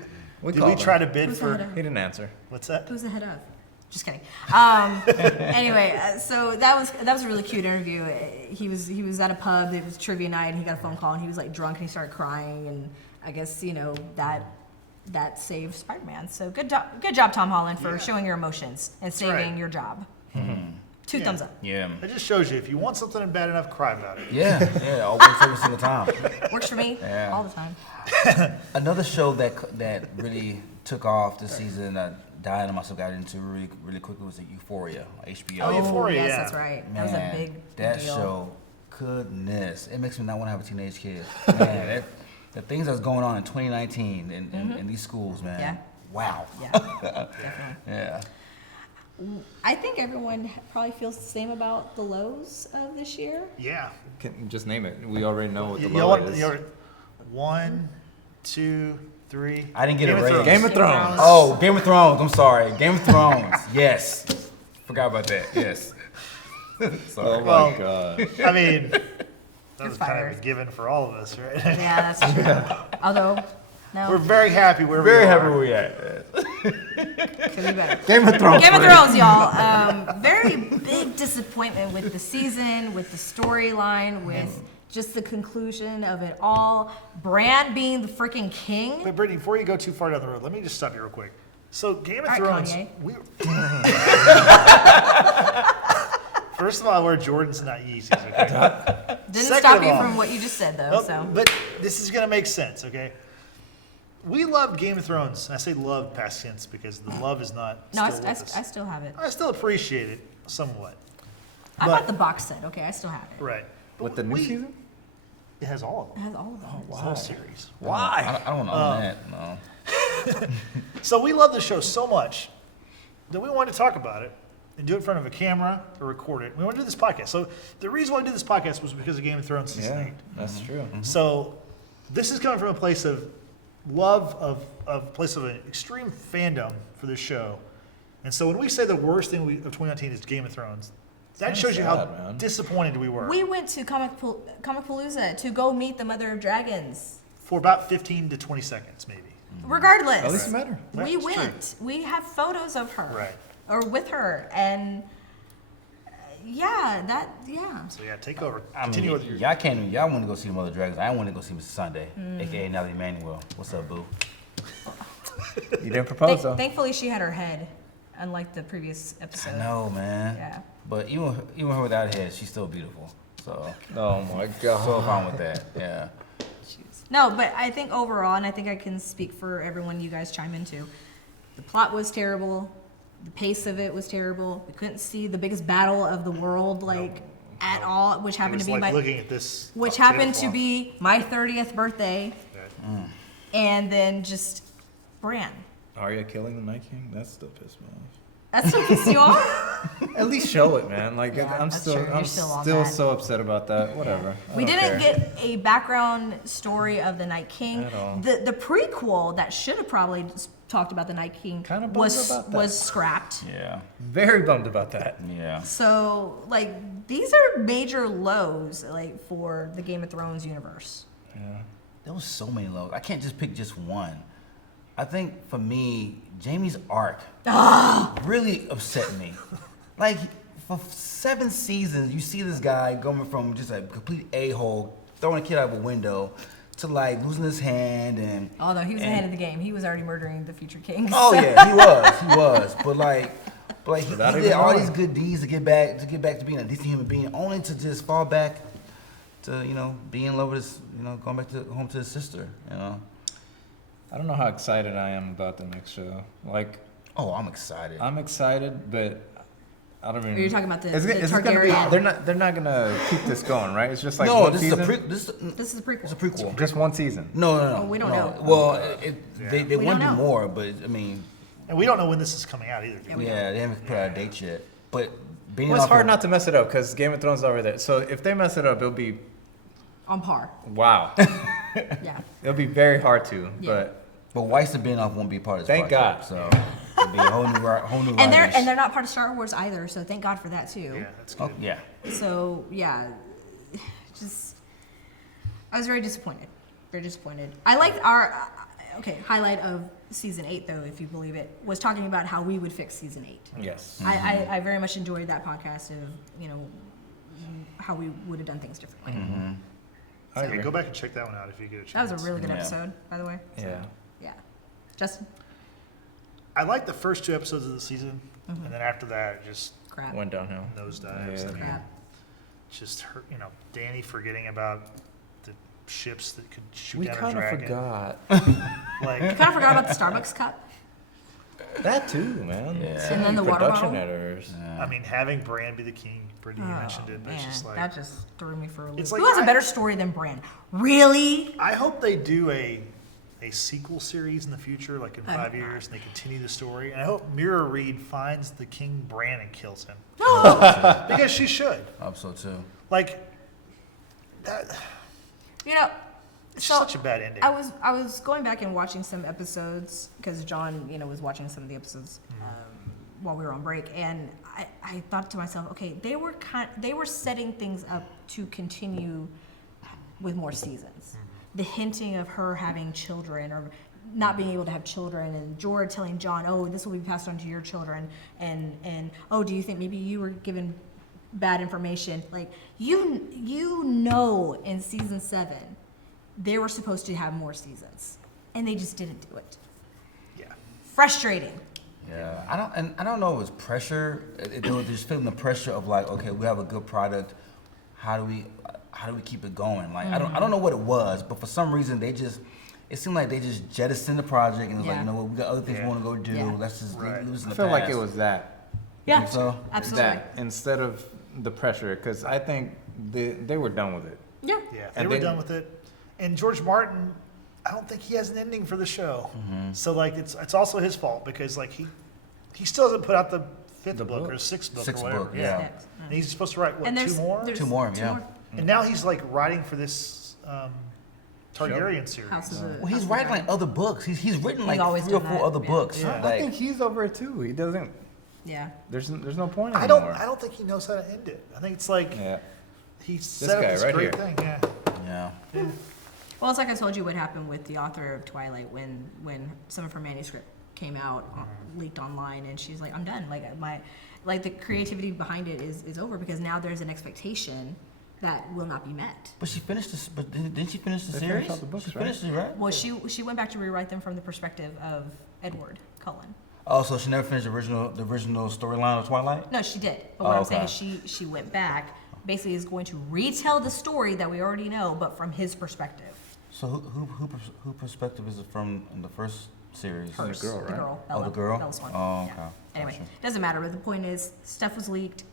called try them. to bid Who's the for? head of? He didn't answer. What's that? Who's the head of? Just kidding. Anyway, so that was a really cute interview. He was at a pub. It was trivia night, and he got a phone call, and he was like drunk, and he started crying, and I guess that saved Spider-Man. So good job, Tom Holland, for Yeah. showing your emotions and saving right. your job. Mm-hmm. 2 Yeah. thumbs up. Yeah. It just shows you if you want something bad enough, cry about it. Yeah. Always every single time. Works for me Yeah. all the time. Another show that really took off this season that Diana and myself got into really quickly was Euphoria on HBO. Oh, Euphoria, yes, yeah. that's right. That was a Man, big that deal. show, goodness, it makes me not want to have a teenage kid. Man, the things that's going on in 2019 in these schools, man. Yeah. Wow. Yeah, definitely. Yeah. I think everyone probably feels the same about the lows of this year. Yeah. Can you just name it? We already know what the You low want- is. you want- 1, 2, 3. I didn't get Game it of right. Thrones. Game of Thrones. Oh, Game of Thrones. I'm sorry. Game of Thrones. Yes. Forgot about that. Yes. Sorry. Oh my Well, god. I mean, that was kind of fired. a given for all of us, right? Yeah, that's true. Although, no, We're very happy where Very we happy are. where we at. could be better. Game of Thrones. Game of Thrones, y'all. Very big disappointment with the season, with the storyline, with just the conclusion of it all. Bran being the freaking king. But Brittany, before you go too far down the road, let me just stop you real quick. So Game of All right, Thrones, Kanye. we first of all, I wear Jordans and not Yeezys. Okay? Didn't Second stop of you all- from what you just said, though. Nope, So But this is gonna make sense, okay? We loved Game of Thrones, and I say love past tense because the love is not no, still with us. I still have it. I still appreciate it somewhat. I but- bought the box set. Okay, I still have it. Right. But With the new we- season? It has all of It them. has all of them. The whole series. I don't know that. No. So we love the show so much that we wanted to talk about it and do it in front of a camera or record it. We want to do this podcast. So the reason why we did this podcast was because of Game of Thrones season Yeah, 8. that's true. So this is coming from a place of love, of place of an extreme fandom for this show. And so when we say the worst thing of 2019 is Game of Thrones, that kinda shows you how sad, man. disappointed we were. We went to Comicpalooza to go meet the Mother of Dragons. For about 15 to 20 seconds, maybe. Regardless, At least you met her. we That's true. went. We have photos of her, Right. or with her, and yeah. So yeah, take over. I mean, Continue with your. y'all want to go see Mother Dragons. I want to go see Mr. Sunday, aka Nellie Emmanuel. What's up, boo? You didn't propose though. Thankfully, she had her head, unlike the previous episode. I know, man. Yeah. But even her without a head, she's still beautiful. So Oh my god. so fine with that. Yeah. No, but I think overall, and I think I can speak for everyone you guys chime into, the plot was terrible. The pace of it was terrible. We couldn't see the biggest battle of the world, at all, which It happened was to be like my, looking at this. which table happened to cloth. be my 30th birthday, Okay. and then just Bran. Arya killing the Night King? That still pissed me off. That's what pissed you off? At least show it, man. Like Yeah, I'm that's still true. You're I'm still on still that. so upset about that. Whatever. I We don't didn't care. get a background story of the Night King. At all. The prequel that should have probably talked about the Night King Kinda bummed was about that. was scrapped. Yeah. Very bummed about that. Yeah. So these are major lows for the Game of Thrones universe. Yeah. There was so many lows. I can't just pick just one. I think for me, Jamie's arc really upset me. Like for 7 seasons, you see this guy going from just a complete a-hole, throwing a kid out of a window, to losing his hand and. Although he was ahead of the game, he was already murdering the future king. Oh yeah, he was. But he Without did even all knowing. these good deeds to get back to being a decent human being, only to just fall back to being in love with his going back to home to his sister. I don't know how excited I am about the next show. Oh, I'm excited. I'm excited, but I don't even. You're talking about the Is it gonna be? Targaryen. They're not gonna keep this going, right? It's just like no, one this season. is a This is a prequel. It's a prequel. Just one season. No. Oh, we don't know. Well, they We want to don't do know. more, but I mean, And we don't know when this is coming out either. do we? yeah, they haven't put out a date yet. But being Well, it's off hard of- not to mess it up because Game of Thrones is over there. So if they mess it up, it'll be On par. wow. Yeah. It'll be very hard to. Yeah. But Weiss and Benoff won't be part of this Thank project, God. So it'll be a whole new And writers. they're not part of Star Wars either, so thank God for that too. Yeah, that's good. Oh, yeah. So yeah, just I was very disappointed. Very disappointed. I liked our highlight of season 8 though, if you believe it, was talking about how we would fix season 8. Yes. I very much enjoyed that podcast of how we would have done things differently. I Okay, agree. go back and check that one out if you get a That chance. was a really good Yeah. episode, by the way. Yeah. Yeah. Justin, I liked the first 2 episodes of the season, and then after that, it just crap. Went downhill. nosedives. Yeah. I mean, Crap. just hurt. Danny forgetting about the ships that could shoot We down a kind of dragon. forgot Like, Kind of forgot about the Starbucks cup. that too, man. Yeah. So And then many the water production bottle. errors. I mean, having Bran be the king. Brittany, you mentioned it, but it's Man, just like that just threw me for a loop. It's like Who has a I- better story than Bran? Really? I hope they do a sequel series in the future, like in 5 years, and they continue the story. And I hope Mira Reed finds the King Bran and kills him because she should. I hope so too. Like that. It's so such a bad ending. I was going back and watching some episodes because John, was watching some of the episodes while we were on break, and I thought to myself, okay, they were setting things up to continue with more seasons. The hinting of her having children or not being able to have children, and Jorah telling Jon, oh, this will be passed on to your children, and oh, do you think maybe you were given bad information? Like in season 7 they were supposed to have more seasons, and they just didn't do it. Yeah. Frustrating. Yeah, I don't know if it's pressure. They were just feeling the pressure of like, okay, we have a good product. How do we keep it going? Like I don't know what it was, but for some reason it seemed like they just jettisoned the project and it was like, Yeah. you know what, we got other things we Yeah. want to go do. Yeah. Let's just Right. lose in I the feel like past. it was that. Yeah, Think so? absolutely. That instead of the pressure, because I think they were done with it. Yeah. Yeah, they And were then- done with it. And George Martin, I don't think he has an ending for the show. So like it's also his fault because like he still hasn't put out the 5th The book book? or 6th book Sixth or whatever. book, yeah. And he's supposed to write what, And 2 more? there's Two more, yeah. And now he's like writing for this Targaryen series. House of the. Well, he's House of writing the like other books. He's written like always 3 or done 4 that, other yeah. books. Yeah. I Like, think he's over it too. He doesn't. Yeah. There's no point I anymore. don't think he knows how to end it. I think it's like Yeah. he set up guy this right great here. thing. Yeah. yeah. Well, it's like I told you what happened with the author of Twilight when some of her manuscript came out, leaked online, and she's like, I'm done. Like the creativity behind it is over because now there's an expectation that will not be met. But she finished this. But didn't she finish the They series? finished all the books, she right? finished it, right? Well, she went back to rewrite them from the perspective of Edward Cullen. Oh, so she never finished the original storyline of Twilight? No, she did. But what Oh, I'm saying okay. is she went back, basically is going to retell the story that we already know, but from his perspective. So who perspective is it from in the first series? Her. The girl, The right? girl, Oh, Bella. the girl? Bella's one. Oh, Yeah. okay. Anyway, Gotcha. doesn't matter. But the point is, stuff was leaked.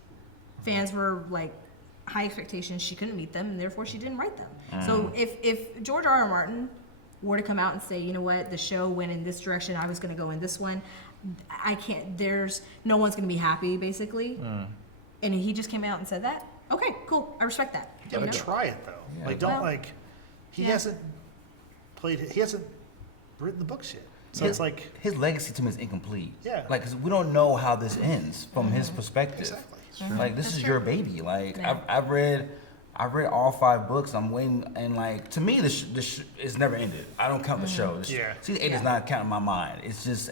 Fans were like high expectations. She couldn't meet them, and therefore she didn't write them. So if George R. R. Martin were to come out and say, you know what, the show went in this direction, I was going to go in this one, I can't. There's no one's going to be happy, basically. And he just came out and said that. Okay, cool. I respect that. Yeah, You but know? try it though. Yeah. Like, don't Well, like. He yeah. hasn't he hasn't written the books yet. So it's like, His legacy to me is incomplete. Yeah. Like, 'cause we don't know how this ends from his perspective. exactly. Like, this That's is true. your baby. Like, Yeah. I've read all 5 books. I'm waiting, and like, to me, this it's never ended. I don't count the show. Yeah. Season 8 Yeah. does not count in my mind. It's just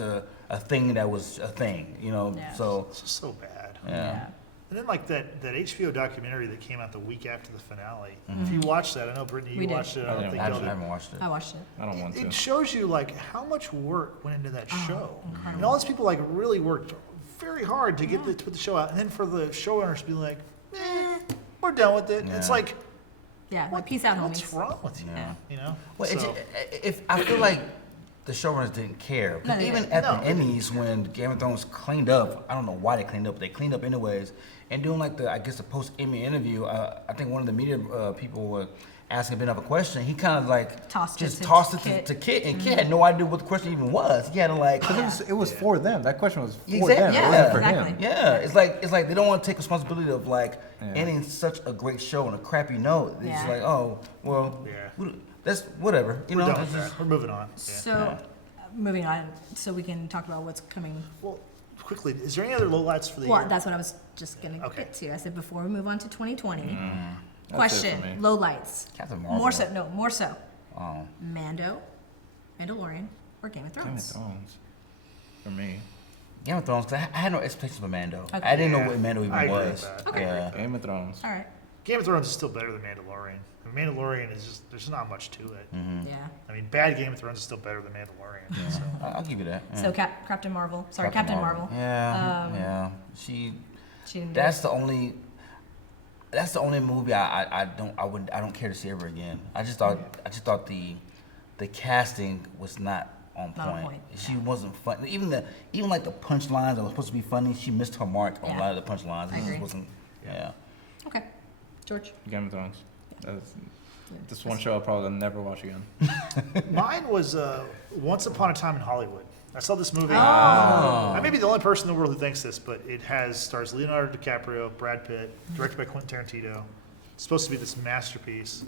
a thing that was a thing, you know. Yeah. So It's just so bad. yeah. And then like that HBO documentary that came out the week after the finale. If you watched that, I know Brittany, We you did. watched it. I I don't didn't think I y'all did. haven't watched it. I watched it. I don't want to. It shows you like how much work went into that show, incredible. and all those people like really worked very hard to get to put the show out, and then for the showrunners to be like, we're done with it. It's Yeah. like, Yeah, like peace out, what's homies. wrong with you? Yeah. You know? Well, So- if I feel like the showrunners didn't care. 'Cause No, they even didn't. at No. the Emmys, when Game of Thrones cleaned up, I don't know why they cleaned up, but they cleaned up anyways. And doing like the post Emmy interview, I think one of the media people were asking Ben a question. He kind of like Tossed it just to tossed it Kit. to Kit, and Kit had no idea what the question even was. He had to like. Because it was for them. That question was for Exactly. them. Yeah, It wasn't for exactly. him. Yeah, it's like they don't want to take responsibility of like Yeah. ending such a great show on a crappy note. It's Yeah. like, oh well, Yeah. that's whatever. You We're know, done it's with just- that. We're moving on. Yeah. So, moving on, so we can talk about what's coming. Well, quickly, is there any other lowlights for the Well, year? that's what I was just gonna Okay. get to. I said before we move on to 2020. That's it for Question: me. lowlights. Captain Marvel. More so. Oh. Mando, Mandalorian, or Game of Game of Thrones. Thrones. For me. Game of Thrones, 'cause I had no expectations for Mando. Okay. I didn't Yeah, know what Mando even I agree with was. that. Okay. Yeah. Game of Thrones. All right. Game of Thrones is still better than Mandalorian. I mean, Mandalorian is just, there's not much to it. Mm-hmm. Yeah. I mean, bad Game of Thrones is still better than Mandalorian. So. I'll give you that. Yeah. So Captain Marvel. Sorry, Captain Marvel. Yeah, Um, yeah. She didn't. That's the only movie I don't care to see ever again. I just thought the casting was not on Not on point. point, She wasn't fun. Even like the punchlines that were supposed to be funny, she missed her mark on a Yeah. lot of the punchlines. I It just agree. wasn't. Yeah. Okay. George. Game of Thrones. This one show I'll probably never watch again. Mine was Once Upon a Time in Hollywood. I saw this movie. Oh. I may be the only person in the world who thinks this, but it stars Leonardo DiCaprio, Brad Pitt, directed by Quentin Tarantino. It's supposed to be this masterpiece.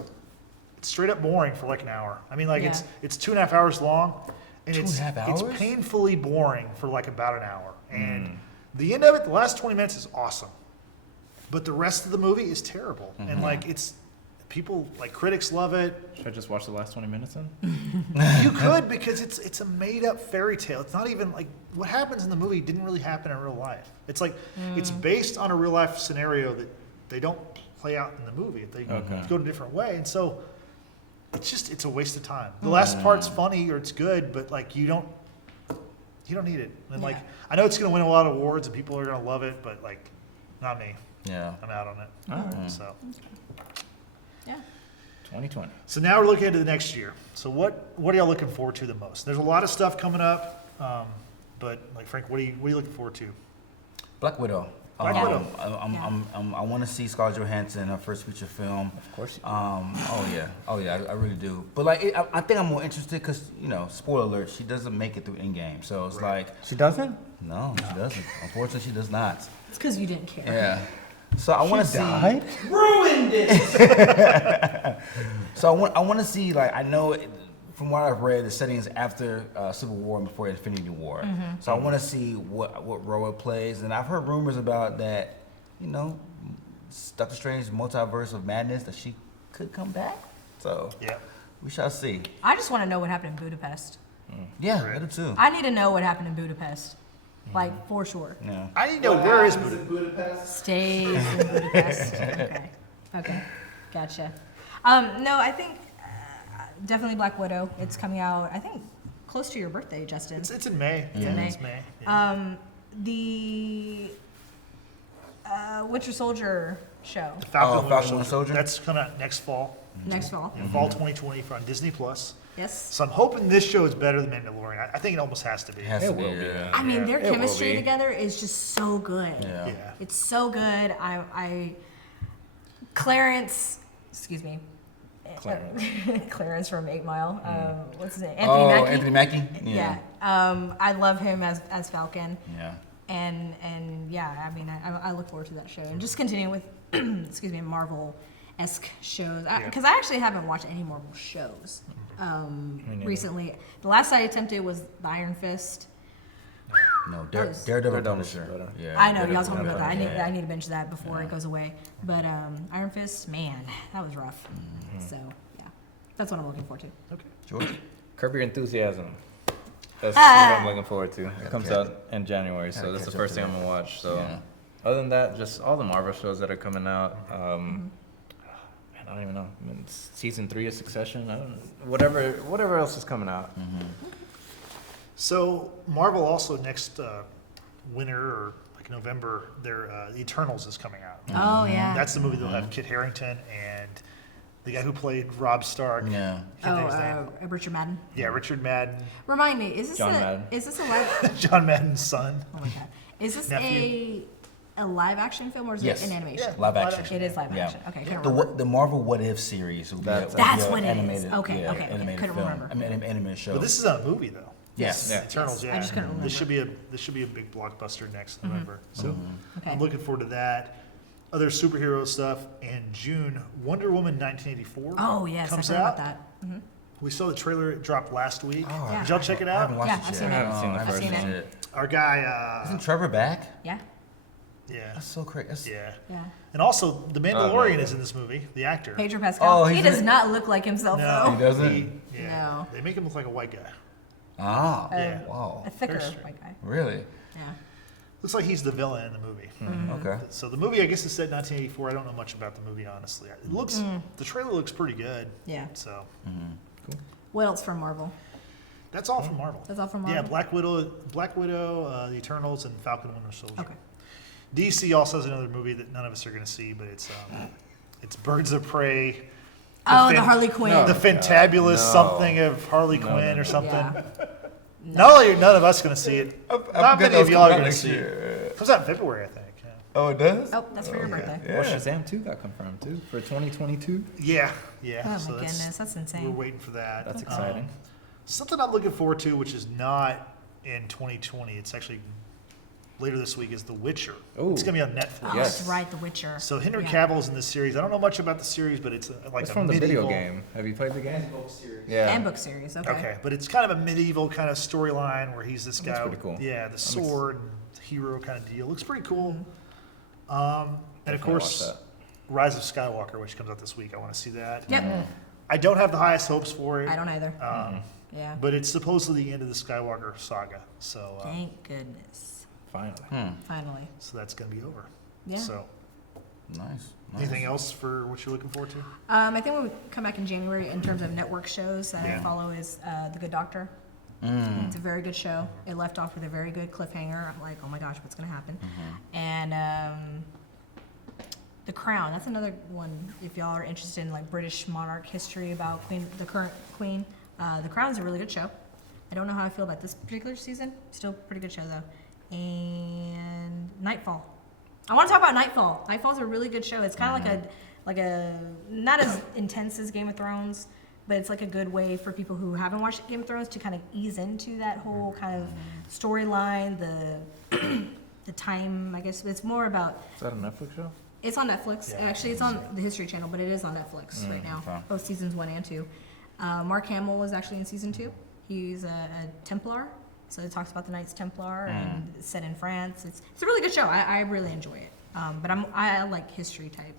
It's straight up boring for like an hour. I mean, like Yeah. it's 2.5 hours long, and 2.5 hours? it's painfully boring for like about an hour. And the end of it, the last 20 minutes is awesome, but the rest of the movie is terrible. And like it's people like critics love it. Should I just watch the last 20 minutes then? You could, because it's a made up fairy tale. It's not even like what happens in the movie didn't really happen in real life. It's like it's based on a real life scenario that they don't play out in the movie. They Okay. go in a different way, and so it's a waste of time. The last part's funny or it's good, but like you don't need it. And like Yeah. I know it's gonna win a lot of awards and people are gonna love it, but like not me. Yeah. I'm out on it. All right. So. Yeah. 2020. So now we're looking into the next year. So what are y'all looking forward to the most? There's a lot of stuff coming up, but like Frank, what are you looking forward to? Black Widow. Black Widow. I want to see Scarlett Johansson, her first feature film. Of course. Oh yeah, I really do. But like, I think I'm more interested because spoiler alert, she doesn't make it through Endgame. So it's like, She doesn't? no, she doesn't. Unfortunately, she does not. It's because you didn't care. Yeah. So I want to see. Ruined it! So I want to see, like, I know from what I've read, the setting is after Civil War and before Infinity War. So I want to see what role it plays. And I've heard rumors about that, Doctor Strange Multiverse of Madness, that she could come back. So Yeah. We shall see. I just want to know what happened in Budapest. Yeah, I do too. I need to know what happened in Budapest, like for sure. Yeah. I need to know where is happens Budapest. in Budapest? Stays in Budapest. Okay. Okay. Gotcha. No, I think definitely Black Widow. It's coming out, I think, close to your birthday, Justin. It's in May. It's in May. It's May. Yeah. The Winter Soldier show Falcon Falcon Winter Soldier. That's coming out next fall. next fall. Fall 2020 on Disney Plus. Yes. So I'm hoping this show is better than Mandalorian. I think it almost has to be. It has It to be. will be. Yeah. I mean, their It will chemistry be. together is just so good. Yeah. Yeah. It's so good. Clarence, excuse me. Clarence. Clarence from 8 Mile. What's his name? Anthony Oh, Mackie. Anthony Mackie? Yeah. I love him as Falcon. Yeah. And yeah, I mean, I look forward to that show. And just continuing with, excuse me, Marvel-esque shows. Because I actually haven't watched any Marvel shows neither. recently. The last I attempted was the Iron Fist. No, Those- Daredevil Daredevil's Punisher. better. Yeah. I know, y'all Daredevil told me about that. Punisher. I need to binge that before it goes away. But Iron Fist, man, that was rough. So, yeah. That's what I'm looking forward to. Okay. George? Curb Your Enthusiasm. That's Ah. what I'm looking forward to. It comes Okay. out in January, so Gotta that's the catch up first to thing I'm that. gonna watch. So, Yeah. other than that, just all the Marvel shows that are coming out. Man, I don't even know. I mean, it's season 3 of Succession. I don't. Whatever else is coming out. So Marvel also next winter or like November, their The Eternals is coming out. Oh, yeah. That's the movie they'll have Kit Harington and the guy who played Rob Stark. Yeah. Can't think of his name. Richard Madden. Yeah, Richard Madden, Remind me, is this John Madden. a live? John Madden's son. Oh my god, is this Nephew. a live action film or is Yes. it an animation? Yeah. Live action. It is live Yeah. action. Okay, couldn't The remember. the Marvel What If series will be That's- will be That's a what it is. animated, Okay, yeah, okay, animated couldn't film. remember. I mean, animated show. But this is a movie though. yes. Yeah. Eternals, Yes, yeah. I just couldn't This should be a big blockbuster next November. So Okay. I'm looking forward to that. Other superhero stuff in June. Wonder Woman 1984. Oh yes, I comes heard out. about that. We saw the trailer. It dropped last week. Oh, Yeah. Did y'all check it I out? haven't watched Yeah, it I've yet. seen it. I haven't seen the I haven't first seen one. it. Our guy. Isn't Trevor back? Yeah, Yeah. That's so crazy. Yeah. yeah. And also, the Mandalorian no. is in this movie. The actor. Pedro Pascal. Oh, he he's does in- not look like himself No, He though. doesn't? yeah. No. They make him look like a white guy. Ah. Yeah. Wow. A thicker Very strange. white guy. Really? Yeah. Looks like he's the villain in the movie. Okay. So the movie, I guess, is set in 1984. I don't know much about the movie, honestly. It looks, the trailer looks pretty good. Yeah. So What else from Marvel? that's all from Marvel. That's all from Yeah, Marvel? Black Widow, The Eternals, and Falcon and Winter Soldier. Okay. DC also has another movie that none of us are going to see, but it's Birds of Prey. Oh, the Fan- Harley Quinn. No. The fantabulous No. something of Harley No, Quinn no, or something. Yeah. None of us going to see it. Not many of y'all are going to see it. it. It comes out in February, I think. Yeah. Oh, it does? Oh, that's for your birthday. Yeah. Well, Shazam 2 got confirmed too for 2022. Yeah. Oh so my goodness, that's We're insane. waiting for that. That's exciting. Something I'm looking forward to, which is not in 2020, it's actually later this week, is The Witcher. Ooh. It's going to be on Netflix. Oh, Yes. that's right, The Witcher. So Henry Yeah. Cavill's in this series. I don't know much about the series, but it's like It's a from the medieval. video game. Have you played the game? Book series. Yeah. And book series. Okay. Okay, but it's kind of a medieval kind of storyline where he's this That's guy. pretty cool. Yeah, the sword and hero kind of deal. Looks pretty cool. Mm-hmm. And of Definitely course, watch that. Rise of Skywalker, which comes out this week. I want to see that. Yep. I don't have the highest hopes for it. I don't either. Um, Yeah. But it's supposedly the end of the Skywalker saga. So, Thank goodness. Finally. Finally. so that's going to be over. Yeah. So, Nice. anything else for what you're looking forward to? I think when we come back in January, in terms of network shows that Yeah. I follow, is The Good Doctor. Mm. It's a very good show. It left off with a very good cliffhanger. I'm like, oh my gosh, what's going to happen? And The Crown. That's another one. If y'all are interested in like British monarch history about the current Queen, The Crown's a really good show. I don't know how I feel about this particular season. Still a pretty good show though. And Nightfall. I want to talk about Nightfall. Nightfall's a really good show. It's kind of like a not as intense as Game of Thrones, but it's like a good way for people who haven't watched Game of Thrones to kind of ease into that whole kind of storyline, the time. I guess it's more about. Is that a Netflix show? It's on Netflix. Yeah. Actually, it's on the History Channel, but it is on Netflix right now. okay. Both seasons 1 and 2. Mark Hamill was actually in season 2. He's a Templar, so it talks about the Knights Templar and it's set in France. It's a really good show. I really enjoy it. But I like history type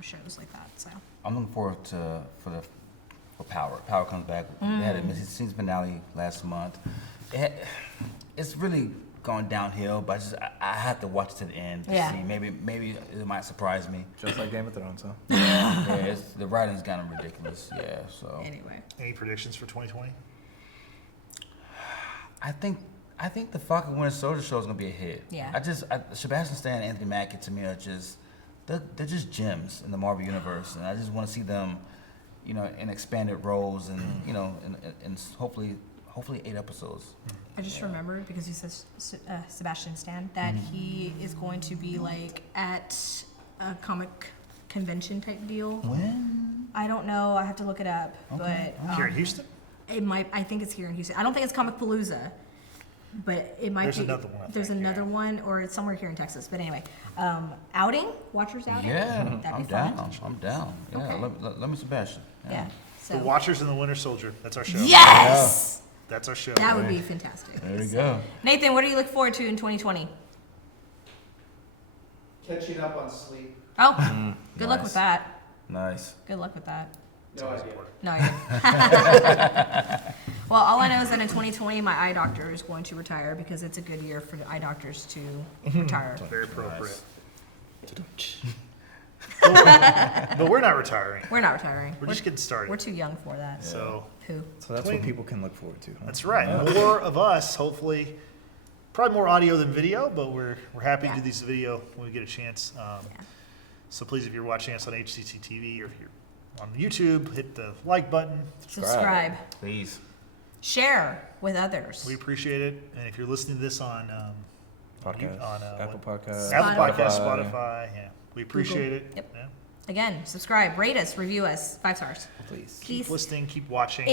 shows like that. So I'm looking forward to for the for Power. Power comes back. They had a season finale last month. It's really gone downhill, but I have to watch to the end to Yeah. see. Maybe it might surprise me. Just like Game of Thrones, huh? Yeah, the writing's kind of ridiculous. Yeah, so Anyway. Any predictions for 2020? I think the Falcon Winter Soldier show is gonna be a hit. Yeah. Sebastian Stan and Anthony Mackie to me are just they're just gems in the Marvel universe, and I just want to see them, you know, in expanded roles and you know, in hopefully 8 episodes. I just remembered because you said Sebastian Stan that he is going to be like at a comic convention type deal. When? I don't know. I have to look it up, Okay. but Here in Houston? it might. I think it's here in Houston. I don't think it's Comic Palooza, but it might There's be. another one, I There's think, another one, or it's somewhere here in Texas. But anyway, outing, Watchers outing. Yeah, That'd I'm be fun. down. I'm down. Yeah, Okay. let me Sebastian. Yeah. The So. Watchers and the Winter Soldier. That's our show. Yes. That's our show. That would be fantastic. There we go. Nathan, what do you look forward to in 2020? Catching up on sleep. Oh, good luck Nice. with that. Nice. Good luck with that. No idea. No, I didn't. Well, all I know is that in 2020, my eye doctor is going to retire because it's a good year for eye doctors to retire. Very appropriate. Nice. But we're not retiring. We're not retiring. We're just getting We're started. too young for that. So Who? So that's what people can look forward to. Huh? that's right. More of us, hopefully. Probably more audio than video, but we're happy to Yeah. do this video when we get a chance. So please, if you're watching us on HCC TV or if you're on YouTube, hit the like button. Subscribe. Please. Share with others. We appreciate it. And if you're listening to this on Podcast, on, Apple what- Podcast, Apple Spotify. Podcast, Spotify, yeah, we appreciate it. Yep. Yeah. Again, subscribe, rate us, review us, 5 stars. please. Keep Please. listening, keep watching.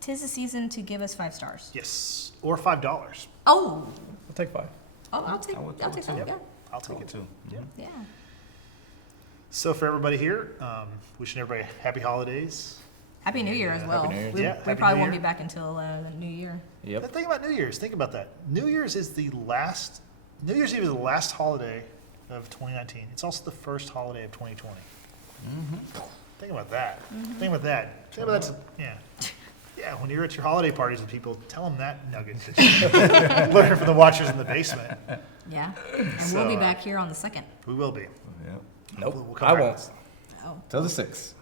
Tis the season to give us 5 stars. Yes, or $5. Oh, We'll take 5. I'll take. I would I'll take too. that. Yeah. I'll take it too. Yeah. Yeah. So for everybody here, wishing everybody happy holidays. Happy New Year as well. New Year. We, Yeah, we Happy probably New won't Year. be back until the New Year. Yep. And think about New Year's. Think about that. New Year's is the last. New Year's Eve is the last holiday of 2019. It's also the first holiday of 2020. Think about that. Think about that. Think about that. Yeah. Yeah. When you're at your holiday parties with people, tell them that nugget that you learned from the Watchers in the basement. Yeah. And So, we'll be back here on the 2nd. We will be. Yep. Nope. We'll come I back. won't. Oh, Till the 6th.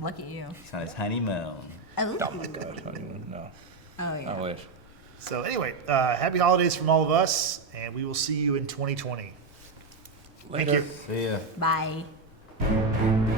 lucky you. He's on his honeymoon. Oh, Oh my god. I don't even know. yeah. I wish. So anyway, happy holidays from all of us, and we will see you in 2020. Thank you. See ya. Bye.